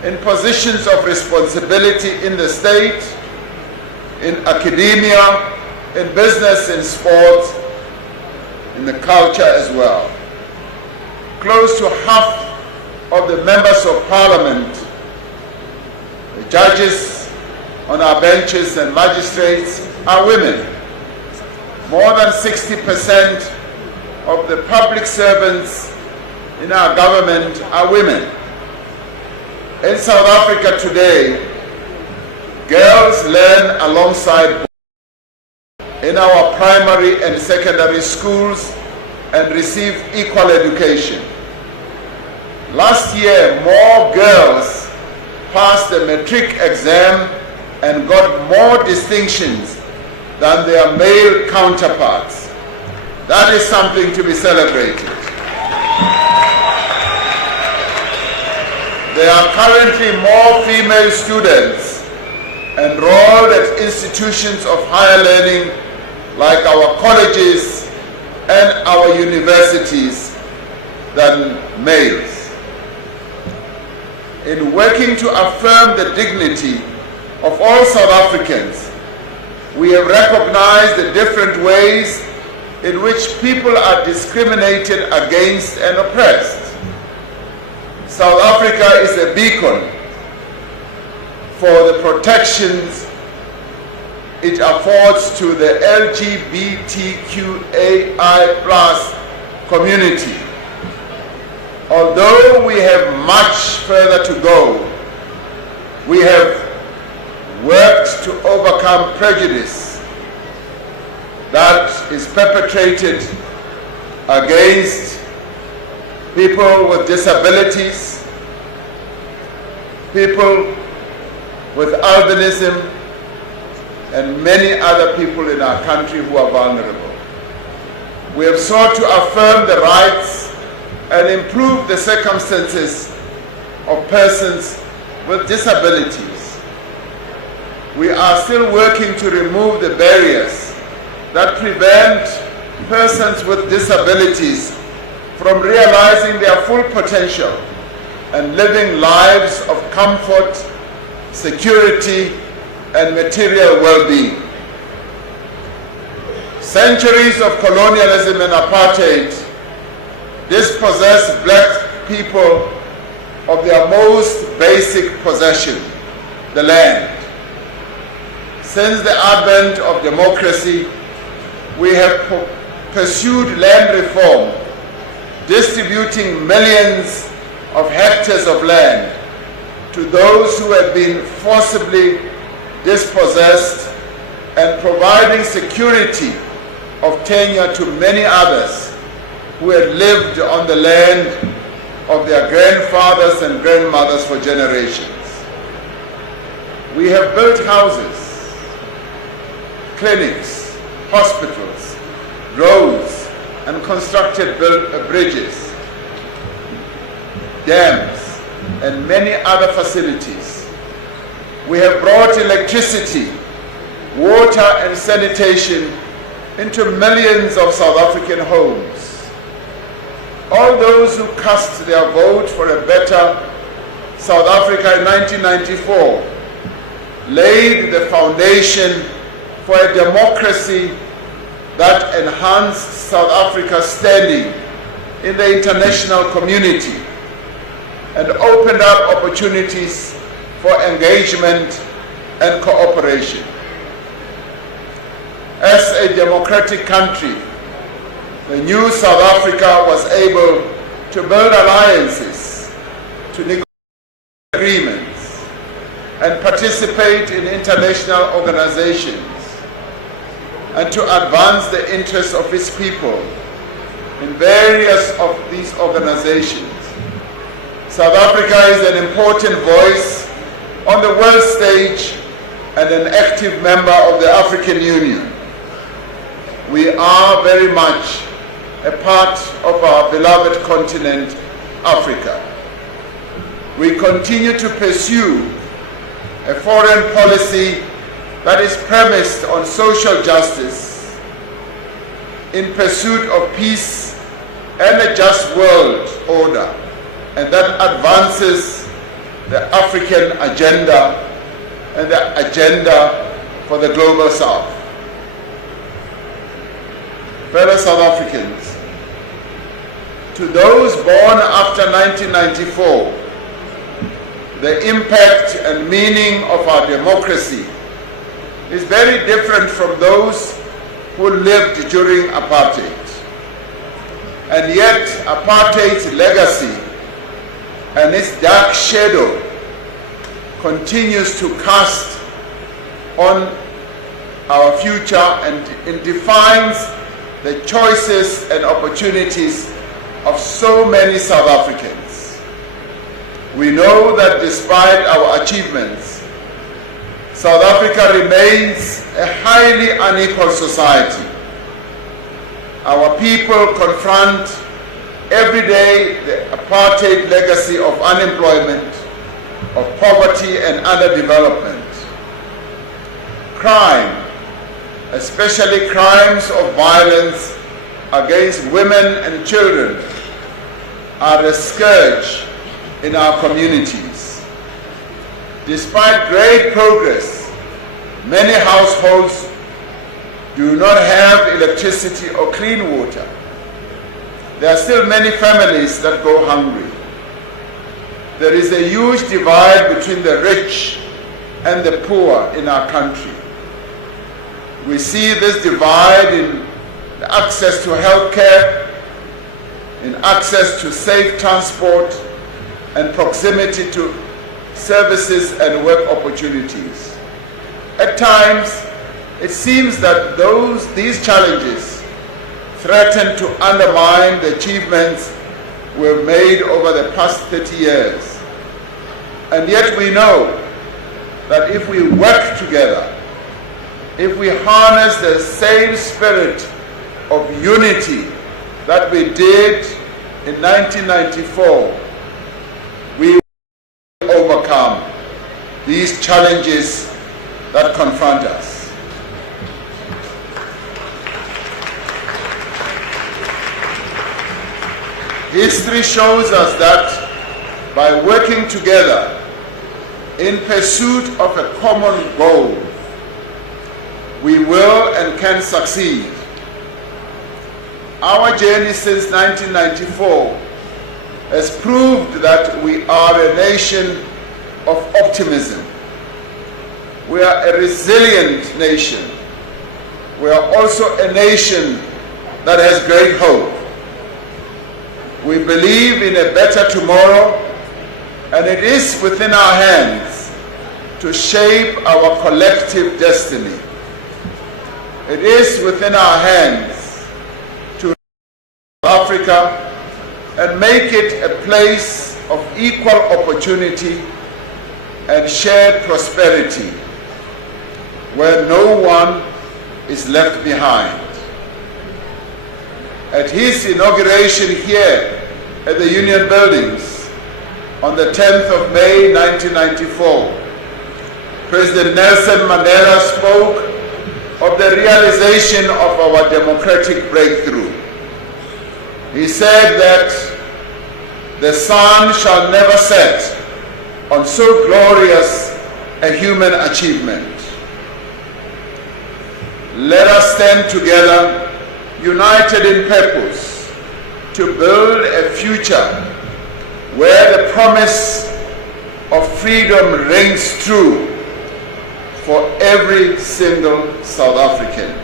in positions of responsibility in the state, in academia, in business, in sport, in the culture as well. Close to half of the members of parliament, the judges on our benches and magistrates are women. More than 60% of the public servants in our government are women. In South Africa today, girls learn alongside boys in our primary and secondary schools and receive equal education. Last year, more girls passed the matric exam and got more distinctions than their male counterparts. That is something to be celebrated. There are currently more female students enrolled at institutions of higher learning like our colleges and our universities than males. In working to affirm the dignity of all South Africans, we have recognized the different ways in which people are discriminated against and oppressed. South Africa is a beacon for the protections it affords to the LGBTQAI+ community. Although we have much further to go, we have worked to overcome prejudice that is perpetrated against people with disabilities, people with albinism, and many other people in our country who are vulnerable. We have sought to affirm the rights and improve the circumstances of persons with disabilities. We are still working to remove the barriers that prevent persons with disabilities from realizing their full potential and living lives of comfort, security, and material well-being. Centuries of colonialism and apartheid dispossessed black people of their most basic possession, the land. Since the advent of democracy, we have pursued land reform, distributing millions of hectares of land to those who have been forcibly dispossessed and providing security of tenure to many others who had lived on the land of their grandfathers and grandmothers for generations. We have built houses, clinics, hospitals, roads, and constructed bridges dams, and many other facilities. We have brought electricity, water, and sanitation into millions of South African homes. All those who cast their vote for a better South Africa in 1994 laid the foundation for a democracy that enhanced South Africa's standing in the international community and opened up opportunities for engagement and cooperation. As a democratic country, the new South Africa was able to build alliances, to negotiate agreements, and participate in international organizations, and to advance the interests of its people in various of these organizations. South Africa is an important voice on the world stage and an active member of the African Union. We are very much a part of our beloved continent, Africa. We continue to pursue a foreign policy that is premised on social justice in pursuit of peace and a just world order, and that advances the African agenda and the agenda for the global South. Fellow South Africans, to those born after 1994, the impact and meaning of our democracy is very different from those who lived during apartheid. And yet, apartheid's legacy and its dark shadow continues to cast on our future, and it defines the choices and opportunities of so many South Africans. We know that despite our achievements, South Africa remains a highly unequal society. Our people confront every day the apartheid legacy of unemployment, of poverty and underdevelopment. Crime, especially crimes of violence against women and children, are a scourge in our communities. Despite great progress, many households do not have electricity or clean water. There are still many families that go hungry. There is a huge divide between the rich and the poor in our country. We see this divide in the access to health care, in access to safe transport, and proximity to services and work opportunities. At times, it seems that these challenges threaten to undermine the achievements we've made over the past 30 years. And yet we know that if we work together, if we harness the same spirit of unity that we did in 1994, we will overcome these challenges that confront us. History shows us that by working together in pursuit of a common goal, we will and can succeed. Our journey since 1994 has proved that we are a nation of optimism. We are a resilient nation. We are also a nation that has great hope. We believe in a better tomorrow, and it is within our hands to shape our collective destiny. It is within our hands to Africa and make it a place of equal opportunity and shared prosperity, where no one is left behind. At his inauguration here at the Union Buildings On the 10th of May 1994, President Nelson Mandela spoke of the realization of our democratic breakthrough. He said that the sun shall never set on so glorious a human achievement. Let us stand together, united in purpose, to build a future where the promise of freedom rings true for every single South African.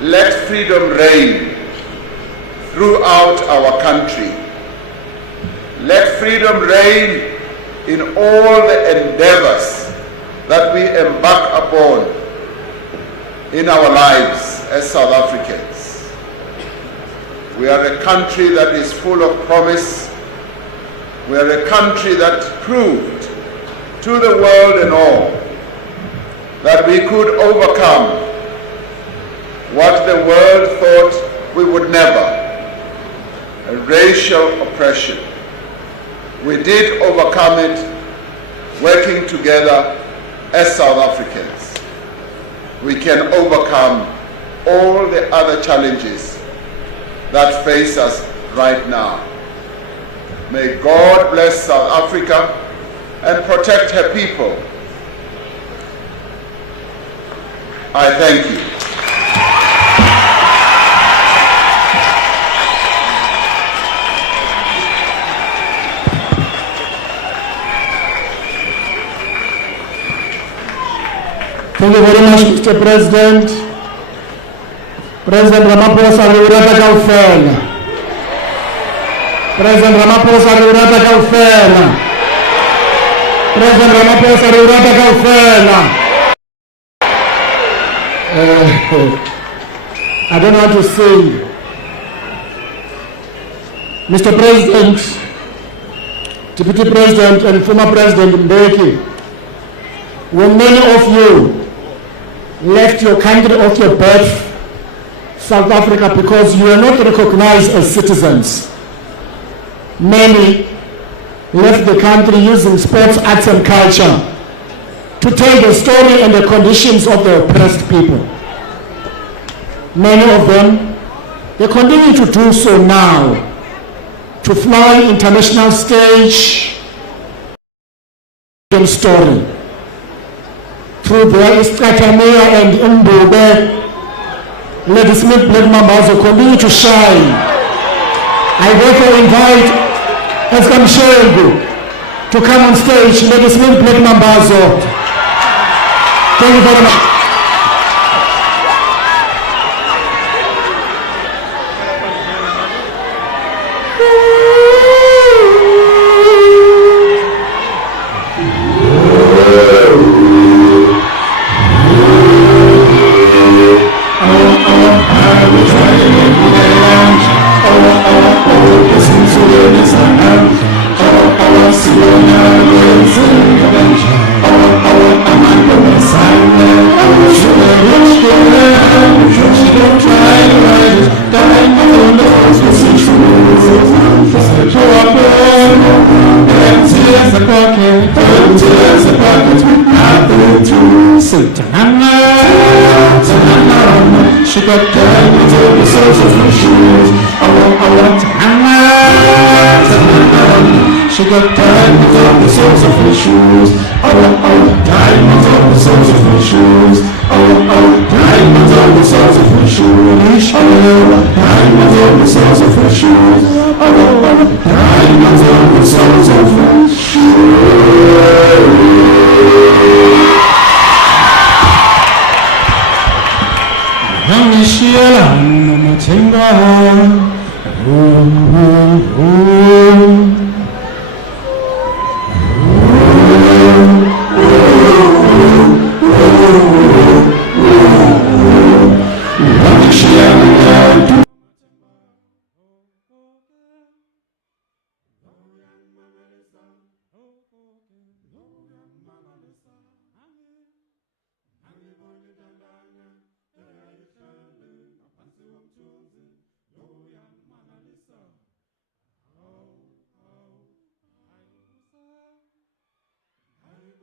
Let freedom reign throughout our country. Let freedom reign in all the endeavors that we embark upon in our lives as South Africans. We are a country that is full of promise. We are a country that proved to the world and all that we could overcome what the world thought we would never, a racial oppression. We did overcome it working together as South Africans. We can overcome all the other challenges that face us right now. May God bless South Africa and protect her people. I thank you. Thank you very much, Mr. President. President Ramaphosa liurata kaufela. President Ramaphosa liurata kaufela. President Ramaphosa liurata kaufela. I don't know what to say. Mr. President, Deputy President and former President Mbeki, when many of you left your country of your birth, South Africa, because you are not recognized as citizens, many left the country using sports, arts and culture to tell the story and the conditions of the oppressed people. Many of them, they continue to do so now, to fly international stage story. Through their Istratamia and Mbube, Lady Smith Black Mambazo continue to shine. I therefore invite Eskom Shengu to come on stage. Lady Smith Black Mambazo. Thank you very much. She got diamonds on the soles of her shoes. She got diamonds on the soles of her shoes. Diamonds on the soles of her shoes. Diamonds on the soles of her shoes. Diamonds on the soles of her shoes. Diamonds on the soles of her shoes. Shiela no Matimba.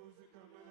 Matemba,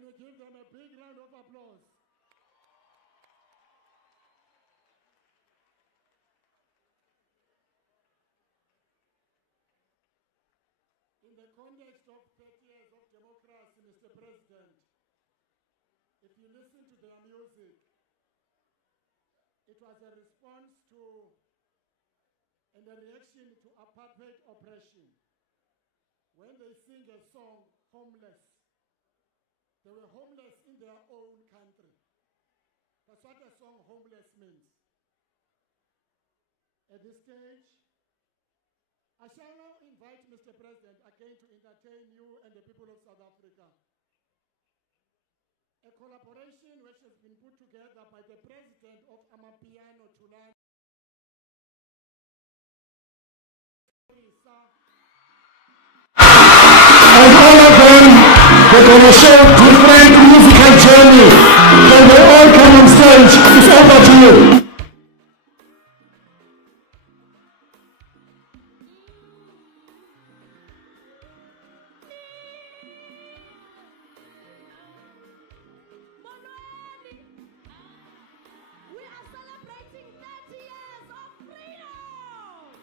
Can we give them a big round of applause? In the context of 30 years of democracy, Mr. President, if you listen to their music, it was a response to and a reaction to apartheid oppression. When they sing a song, Homeless, they were homeless in their own country. That's what the song Homeless means. At this stage, I shall now invite Mr. President again to entertain you and the people of South Africa. A collaboration which has been put together by the President of Amapiano Tulane, and all of them, they're going to show different musical journey. Can they all come on stage? It's over to you. We are celebrating 30 years of freedom!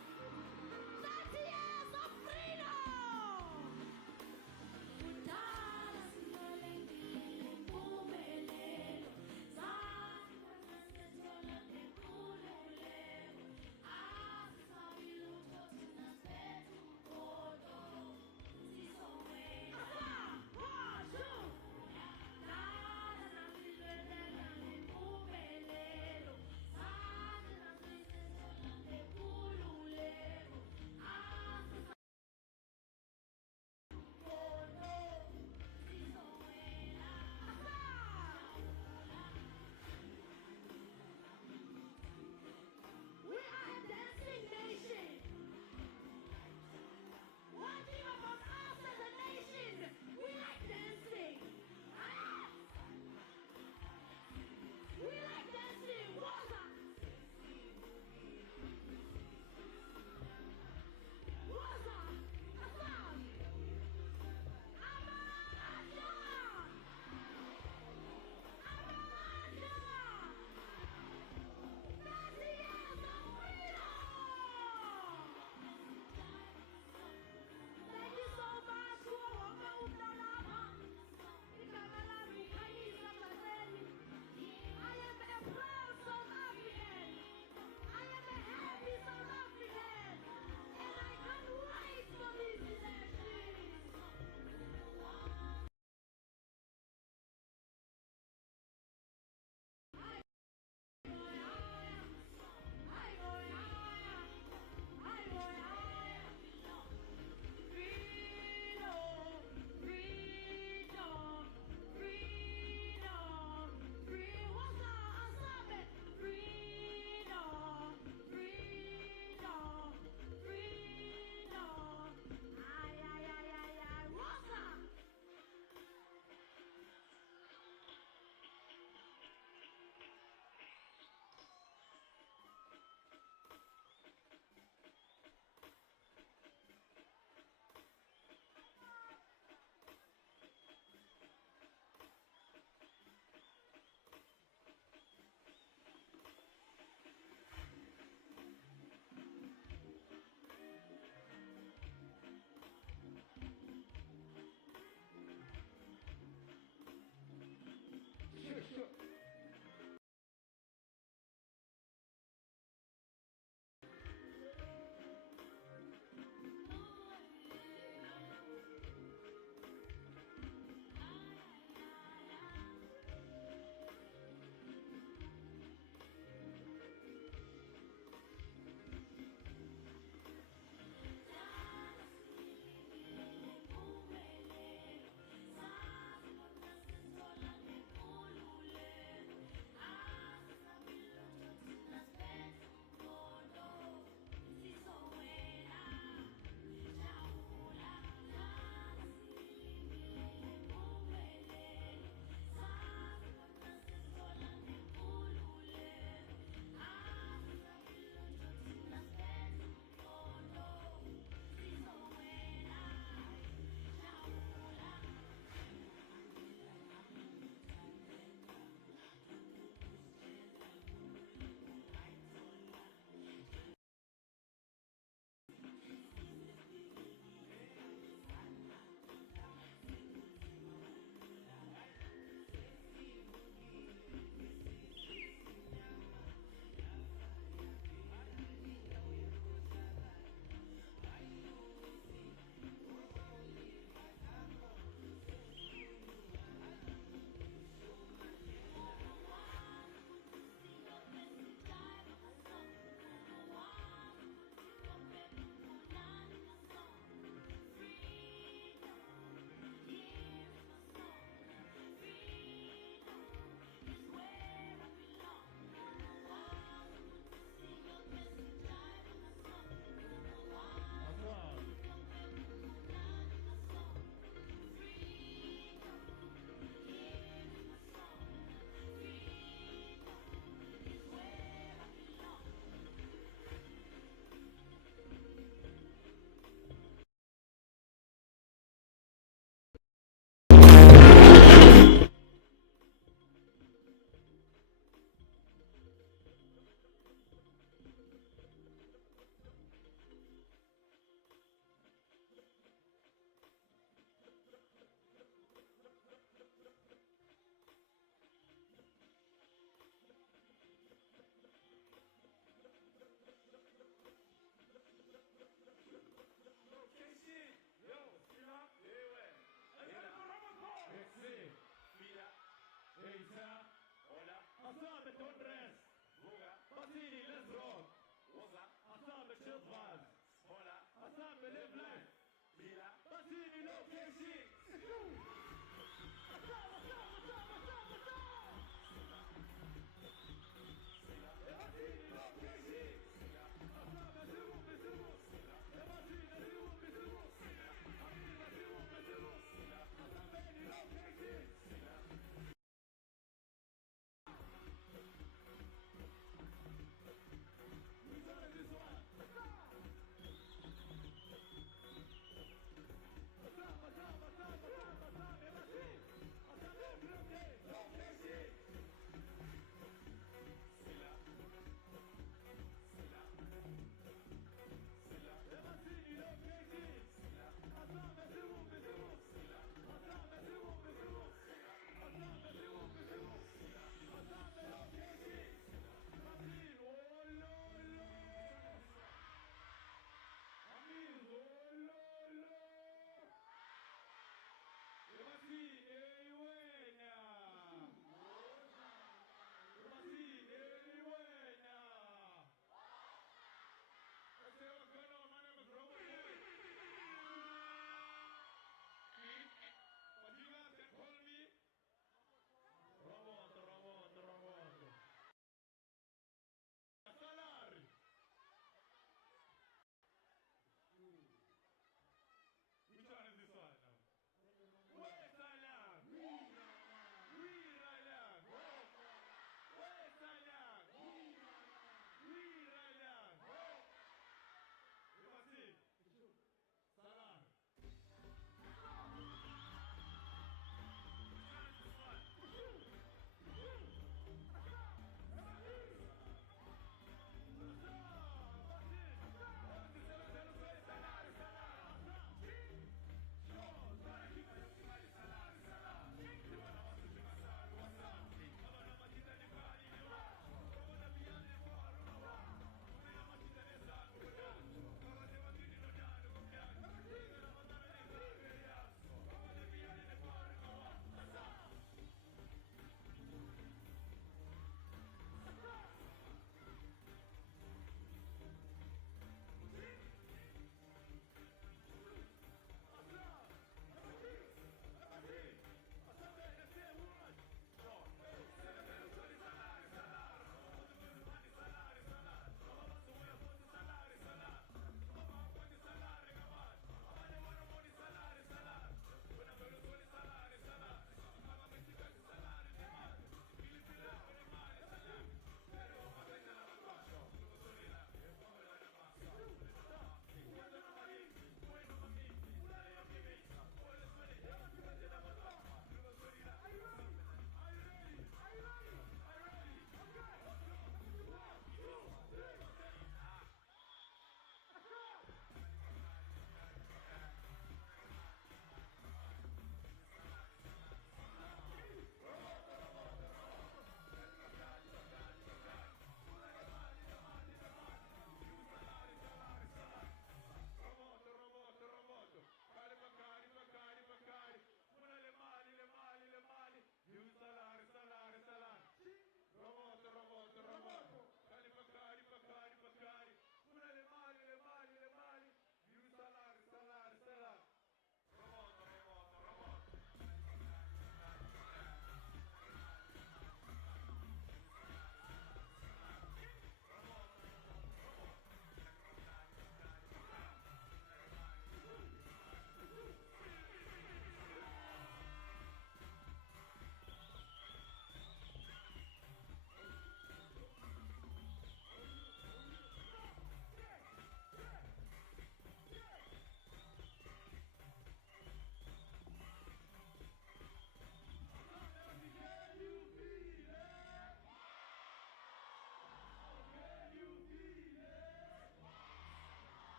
30 years of freedom!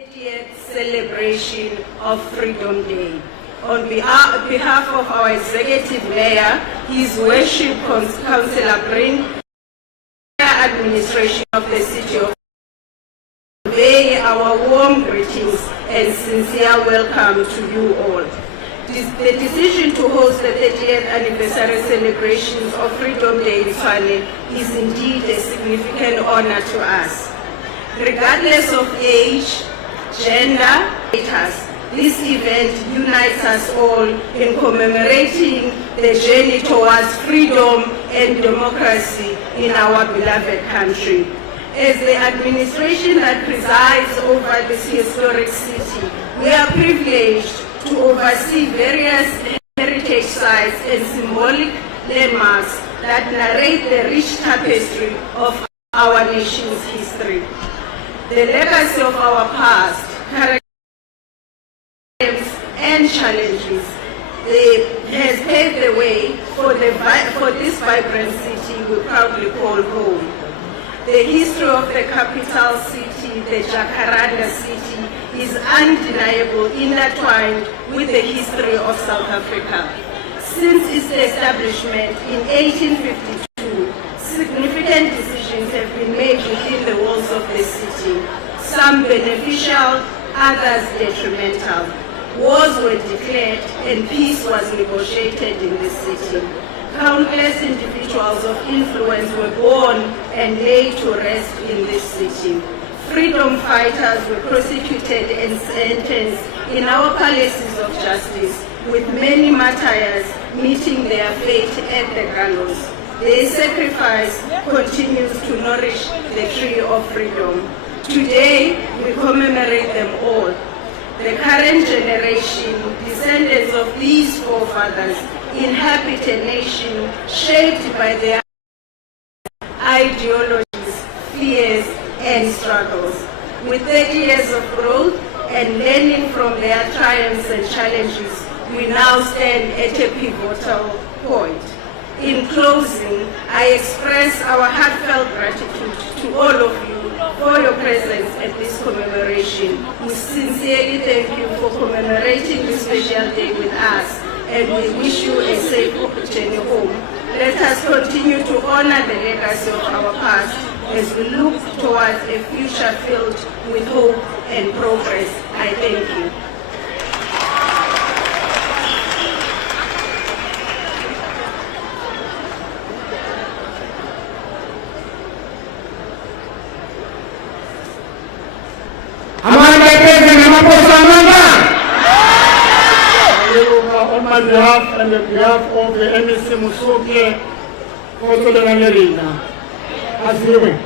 30th celebration of Freedom Day. On behalf of our Executive Mayor, His Worship Councillor Brin, administration of the City of convey our warm greetings and sincere welcome to you all. The decision to host the 30th anniversary celebrations of Freedom Day in Tshwane is indeed a significant honor to us. Regardless of age, gender, status, this event unites us all in commemorating the journey towards freedom and democracy in our beloved country. As the administration that presides over this historic city, we are privileged to oversee various heritage sites and symbolic landmarks that narrate the rich tapestry of our nation's history. The legacy of our past, characteristics and challenges has paved the way for this vibrant city we proudly call home. The history of the capital city, the Jacaranda city, is undeniable, intertwined with the history of South Africa. Since its establishment in 1852, significant decisions have been made within the walls of the city, some beneficial, others detrimental. Wars were declared and peace was negotiated in the city. Countless individuals of influence were born and laid to rest in this city. Freedom fighters were prosecuted and sentenced in our palaces of justice, with many martyrs meeting their fate at the gallows. Their sacrifice continues to nourish the tree of freedom. Today, we commemorate them all. The current generation, descendants of these forefathers, inhabit a nation shaped by their ideologies, fears, and struggles. With 30 years of growth and learning from their triumphs and challenges, we now stand at a pivotal point. In closing, I express our heartfelt gratitude to all of you for your presence at this commemoration. We sincerely thank you for commemorating this special day with us, and we wish you a safe journey home. Let us continue to honor the legacy of our past as we look towards a future filled with hope and progress. I thank you. On my behalf and on behalf of the MEC Musoke, also the Nangerina, as you.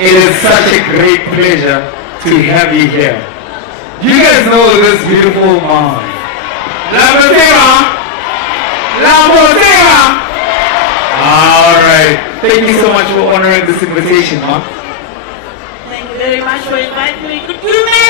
It is such a great pleasure to have you here. Do you guys know this beautiful mom? Alright, thank you so much for honoring this invitation, Mom. Thank you very much for inviting me. Good evening.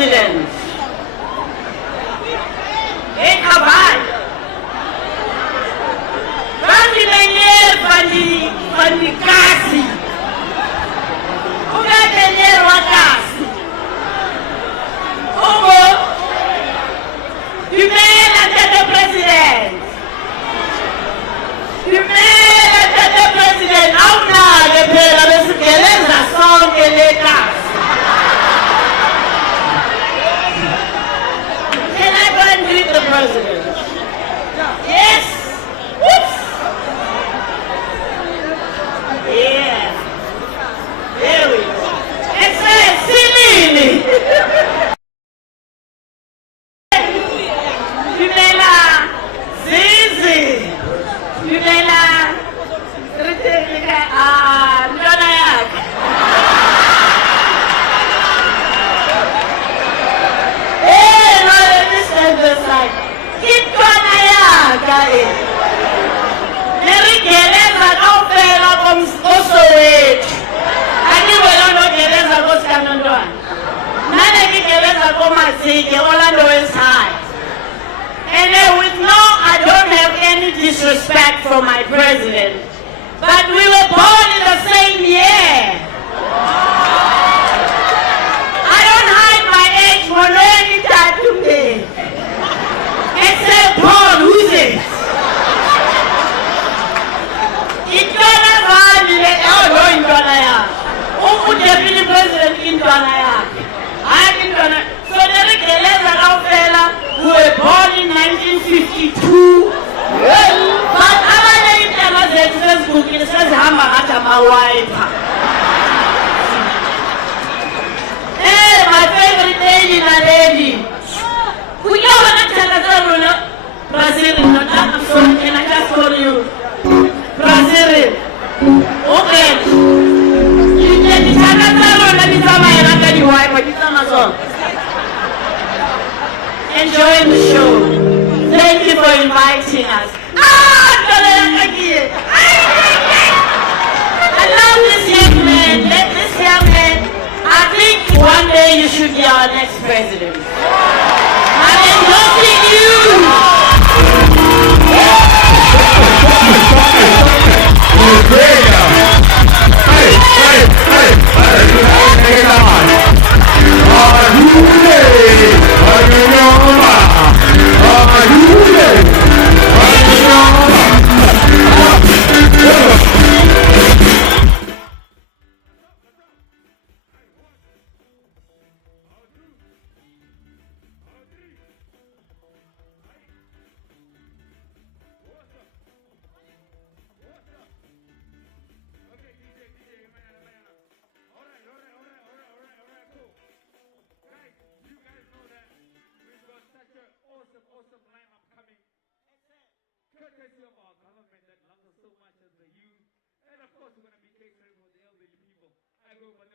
president. Hey, Kabai. Vandi Benyer, Vandi Kasi. Uga Benyer Wakasi. Ugo. Dumela Tata President. Dumela Tata President. Auna le pela besigeleza sonke lekasi. Can I go and greet the president? Yes. Whoops. Yeah. There we go. It says Silili. Dumela Zizi. Dumela Ndona yakhe. Hey, no, this is the side. Ndona yakhe. Nerigeleza kaufela komsowethu. Akiwela nogeleza kosikanontwana. Nane kigeleza komazike Orlando West High. And with I don't have any disrespect for my president, but we were born in the same year. I don't hide my age, Molweni Tatumbe. Except Paul, who's it? Intwana Vani, oh no, Intwana ya. Deputy President Intwana ya. I'm Intwana. So the Geleza Raufela, who were born in 1952. But our name says Facebook, it says Hama Atama Waipa. Hey, my favorite lady, na lady. We go on a Brazil, I'm sorry, can I just call you? Brazil. Okay. You get the Chakataro, let me tell my Rakani wife, but it's Amazon. Enjoying the show. Thank you for inviting us. I love this young man. This young man, I think one day you should be our next president. I'm endorsing you. Courtesy of our government that loves us so much as the youth, and of course we're going to be catering for the elderly people. I go by